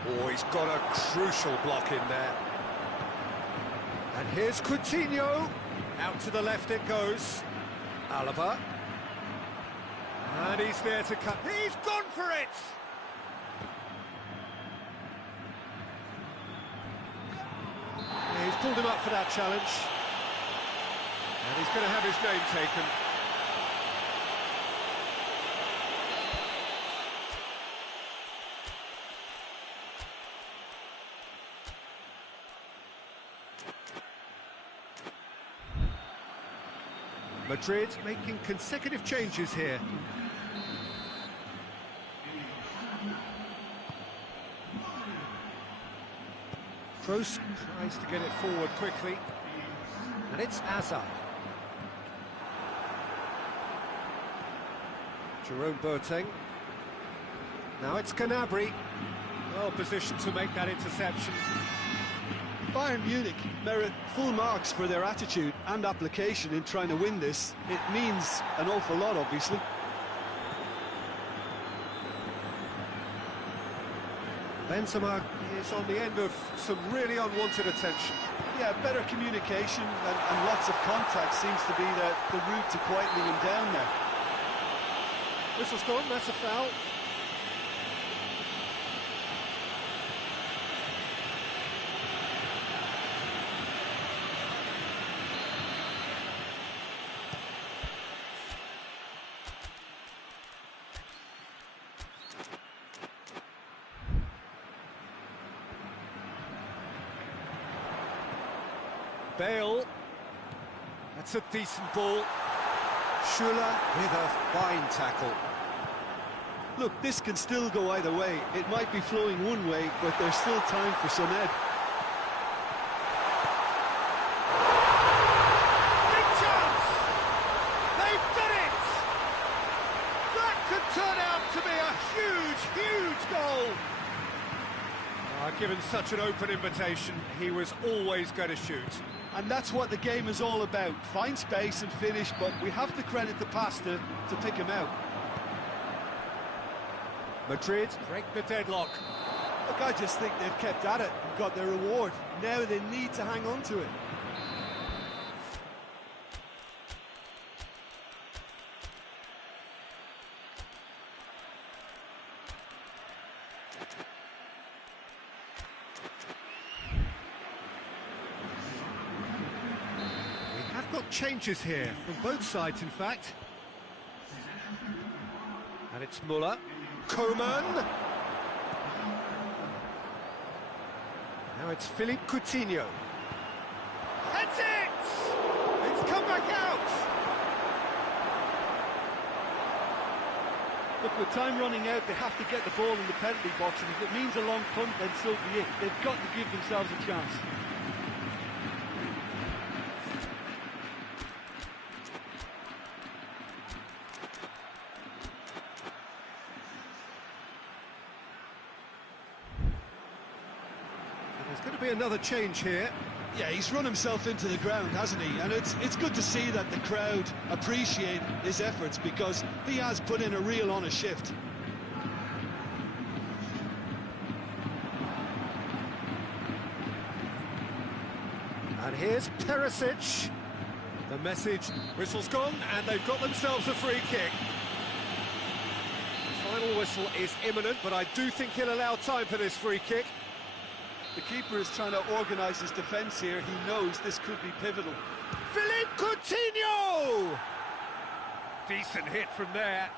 Oh, he's got a crucial block in there. And here's Coutinho. Out to the left it goes. Alaba. And he's there to cut. He's gone for it! Yeah, he's pulled him up for that challenge. And he's going to have his name taken. Madrid making consecutive changes here. Kroos tries to get it forward quickly. And it's Hazard. Jerome Boateng. Now it's Gnabry. Well positioned to make that interception. Bayern Munich merit full marks for their attitude and application in trying to win this. It means an awful lot, obviously. Benzema is on the end of some really unwanted attention. Yeah, better communication and lots of contact seems to be the route to quietening him down there. Whistle's gone, that's a foul. Bale. That's a decent ball. Schuller with a fine tackle. Look, this can still go either way. It might be flowing one way, but there's still time for some ed. Big chance! They've done it! That could turn out to be a huge, huge goal! Given such an open invitation, he was always going to shoot. And that's what the game is all about. Find space and finish, but we have to credit the pass to pick him out. Madrid break the deadlock. Look, I just think they've kept at it and got their reward. Now they need to hang on to it. We have got changes here from both sides, in fact. And it's Muller. Coman. Now it's Philippe Coutinho. That's it! It's come back out! Look, with time running out, they have to get the ball in the penalty box, and if it means a long punt, then so be it. They've got to give themselves a chance. There's going to be another change here. Yeah, he's run himself into the ground, hasn't he? And it's good to see that the crowd appreciate his efforts, because he has put in a real honest shift. And here's Perisic. The message, whistle's gone, and they've got themselves a free kick. The final whistle is imminent, but I do think he'll allow time for this free kick. The keeper is trying to organise his defence here. He knows this could be pivotal. Philippe Coutinho! Decent hit from there.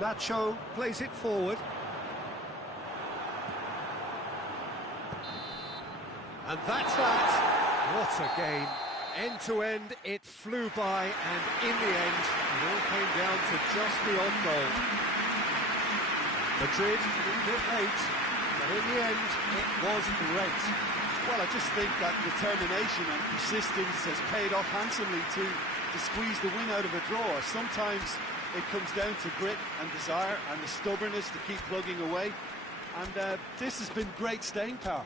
Nacho plays it forward. And that's that. What a game. End to end, it flew by, and in the end, it all came down to just the odd goal. Madrid a bit late, but in the end, it was great. Well, I just think that determination and persistence has paid off handsomely to squeeze the win out of a draw. Sometimes it comes down to grit and desire and the stubbornness to keep plugging away. And this has been great staying power.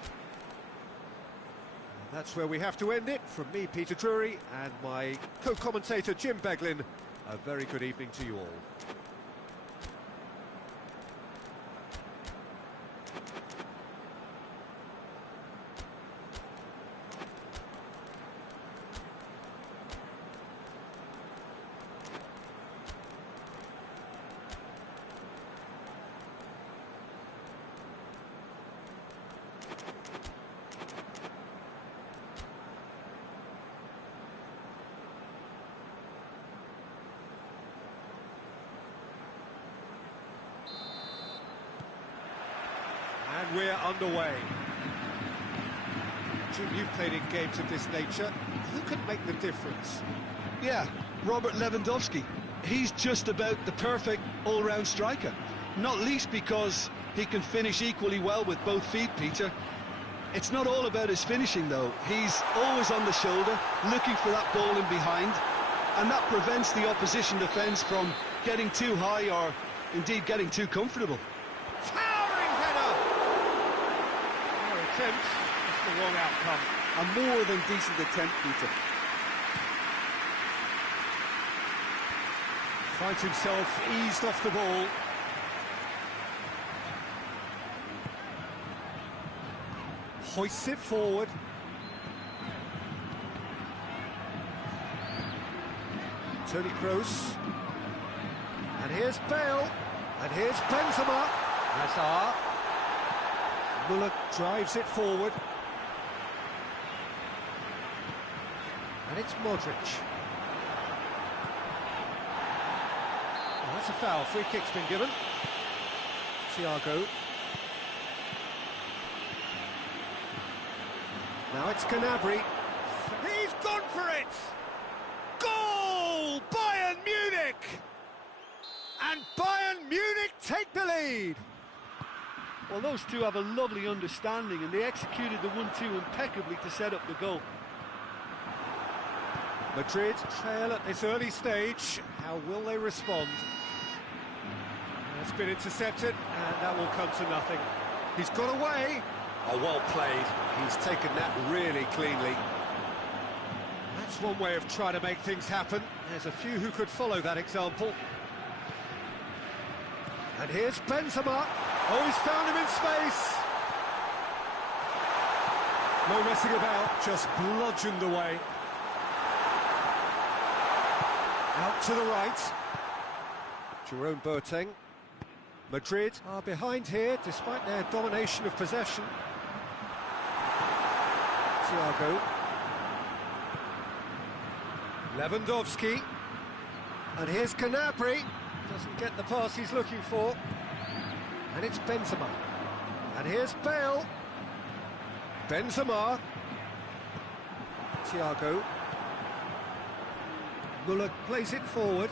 That's where we have to end it. From me, Peter Drury, and my co-commentator, Jim Beglin, a very good evening to you all. And we're underway. Jim, you've played in games of this nature. Who can make the difference? Yeah, Robert Lewandowski. He's just about the perfect all-round striker. Not least because he can finish equally well with both feet, Peter. It's not all about his finishing, though. He's always on the shoulder, looking for that ball in behind, and that prevents the opposition defence from getting too high or, indeed, getting too comfortable. Towering header! Fair attempt, just the wrong outcome. A more than decent attempt, Peter. Finds himself eased off the ball. Hoists it forward. Toni Kroos. And here's Bale. And here's Benzema. Hazard. Muller drives it forward. And it's Modric. Oh, that's a foul. Free kick's been given. Thiago. Now it's Gnabry. He's gone for it! Goal! Bayern Munich! And Bayern Munich take the lead! Well, those two have a lovely understanding, and they executed the 1-2 impeccably to set up the goal. Madrid trail at this early stage. How will they respond? It's been intercepted, and that will come to nothing. He's got away. Oh, well played. He's taken that really cleanly. That's one way of trying to make things happen. There's a few who could follow that example. And here's Benzema. Oh, he's found him in space. No messing about, just bludgeoned away. Out to the right. Jerome Boateng. Madrid are behind here, despite their domination of possession. Thiago. Lewandowski. And here's Gnabry. Doesn't get the pass he's looking for. And it's Benzema. And here's Bale. Benzema. Thiago. Müller plays it forward.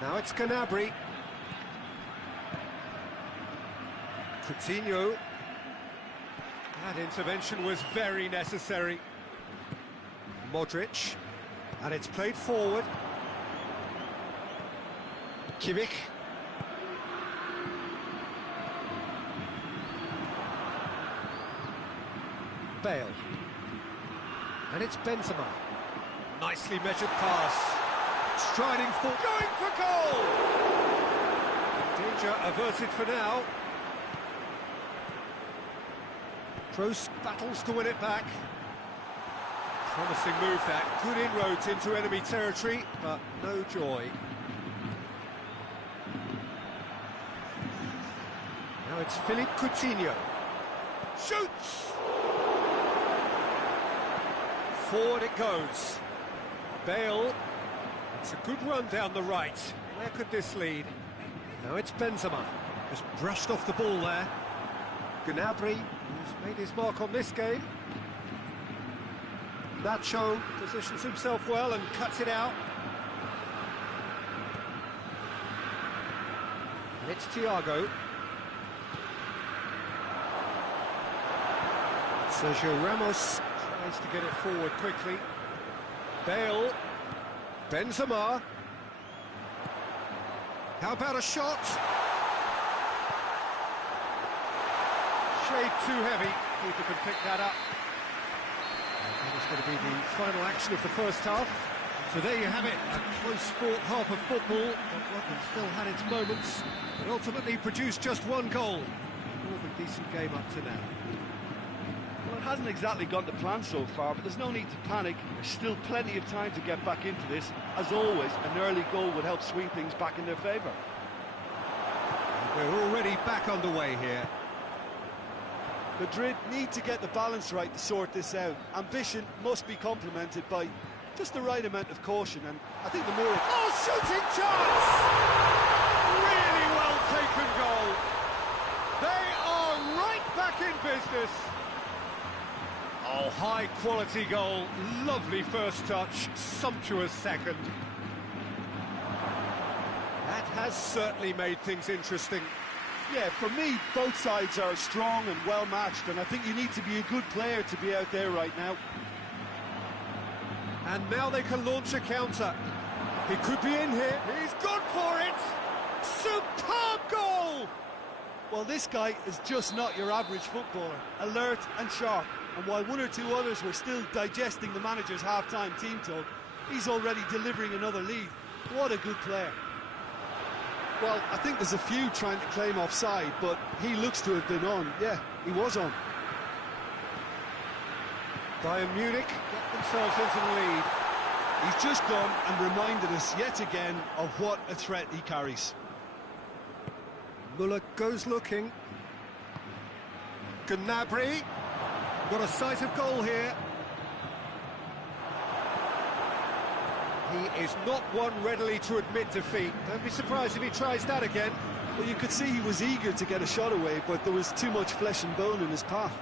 Now it's Gnabry. Coutinho. That intervention was very necessary. Modric. And it's played forward. Kimmich. Bale. And it's Benzema. Nicely measured pass. Striding forward. Going for goal! Danger averted for now. Kroos battles to win it back. Promising move that. Good inroads into enemy territory, but no joy. Now it's Philippe Coutinho. Shoots! Forward it goes. Bale. It's a good run down the right. Where could this lead? Now it's Benzema. Just brushed off the ball there. Gnabry, who's made his mark on this game. Nacho positions himself well and cuts it out. And it's Thiago. Sergio Ramos tries to get it forward quickly. Bale. Benzema. How about a shot? Shade too heavy. Keeper can pick that up. That is going to be the final action of the first half. So there you have it, a close-fought half of football, but one that still had its moments, but ultimately produced just one goal. More of a decent game up to now. Well, it hasn't exactly gone to plan so far, but there's no need to panic. There's still plenty of time to get back into this. As always, an early goal would help swing things back in their favour. We're already back underway here. Madrid need to get the balance right to sort this out. Ambition must be complemented by just the right amount of caution, and I think the more... Oh, shooting chance! Really well taken goal. They are right back in business. Oh, high quality goal. Lovely first touch, sumptuous second. That has certainly made things interesting. Yeah, for me, both sides are strong and well matched, and I think you need to be a good player to be out there right now. And now they can launch a counter. He could be in here. He's gone for it. Superb goal! Well, this guy is just not your average footballer. Alert and sharp. And while one or two others were still digesting the manager's half-time team talk, he's already delivering another lead. What a good player. Well, I think there's a few trying to claim offside, but he looks to have been on. Yeah, he was on. Bayern Munich get themselves into the lead. He's just gone and reminded us yet again of what a threat he carries. Müller goes looking. Gnabry. Got a sight of goal here. He is not one readily to admit defeat. Don't be surprised if he tries that again. Well, you could see he was eager to get a shot away, but there was too much flesh and bone in his path.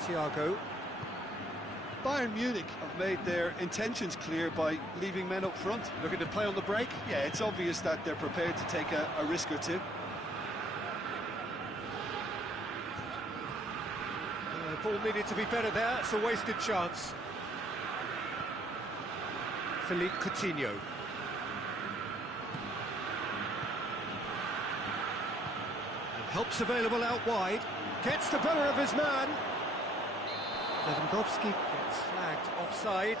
Thiago. Bayern Munich have made their intentions clear by leaving men up front. Looking to play on the break. Yeah, it's obvious that they're prepared to take a risk or two. The ball needed to be better there. It's a wasted chance. Philippe Coutinho. And help's available out wide. Gets the better of his man. Lewandowski gets flagged offside.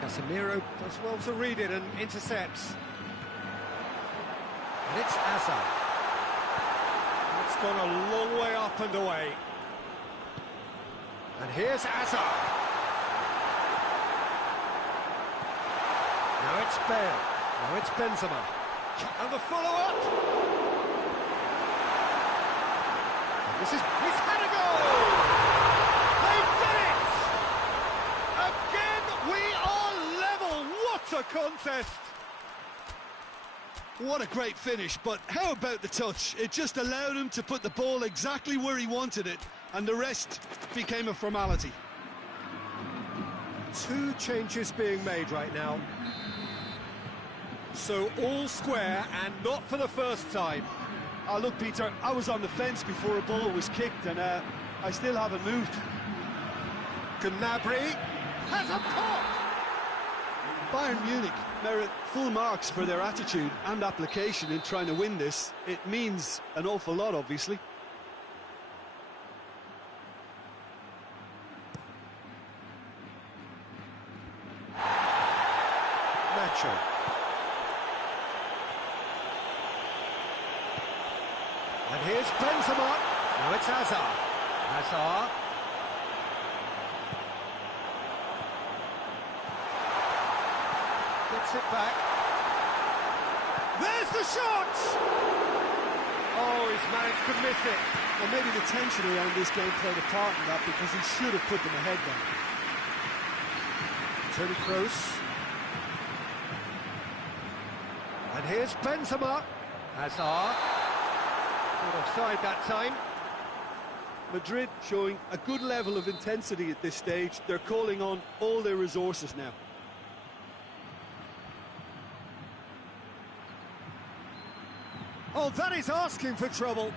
Casemiro does well to read it and intercepts. And it's Hazard. It's gone a long way up and away. And here's Hazard. Now it's Bale. Now it's Benzema. And the follow-up. This is... He's had a goal! They've done it! Again, we are level. What a contest! What a great finish, but how about the touch? It just allowed him to put the ball exactly where he wanted it, and the rest became a formality. Two changes being made right now. So all square, and not for the first time. Oh, look, Peter, I was on the fence before a ball was kicked, and I still haven't moved. Gnabry has a pop! Bayern Munich merit full marks for their attitude and application in trying to win this. It means an awful lot, obviously. Nacho. And here's Benzema. Now it's Hazard. Hazard. Gets it back. There's the shot! Oh, he's managed to miss it. Well, maybe the tension around this game played a part in that, because he should have put them ahead then. Toni Kroos. And here's Benzema. Hazard. Not offside that time. Madrid showing a good level of intensity at this stage. They're calling on all their resources now. Oh, that is asking for trouble.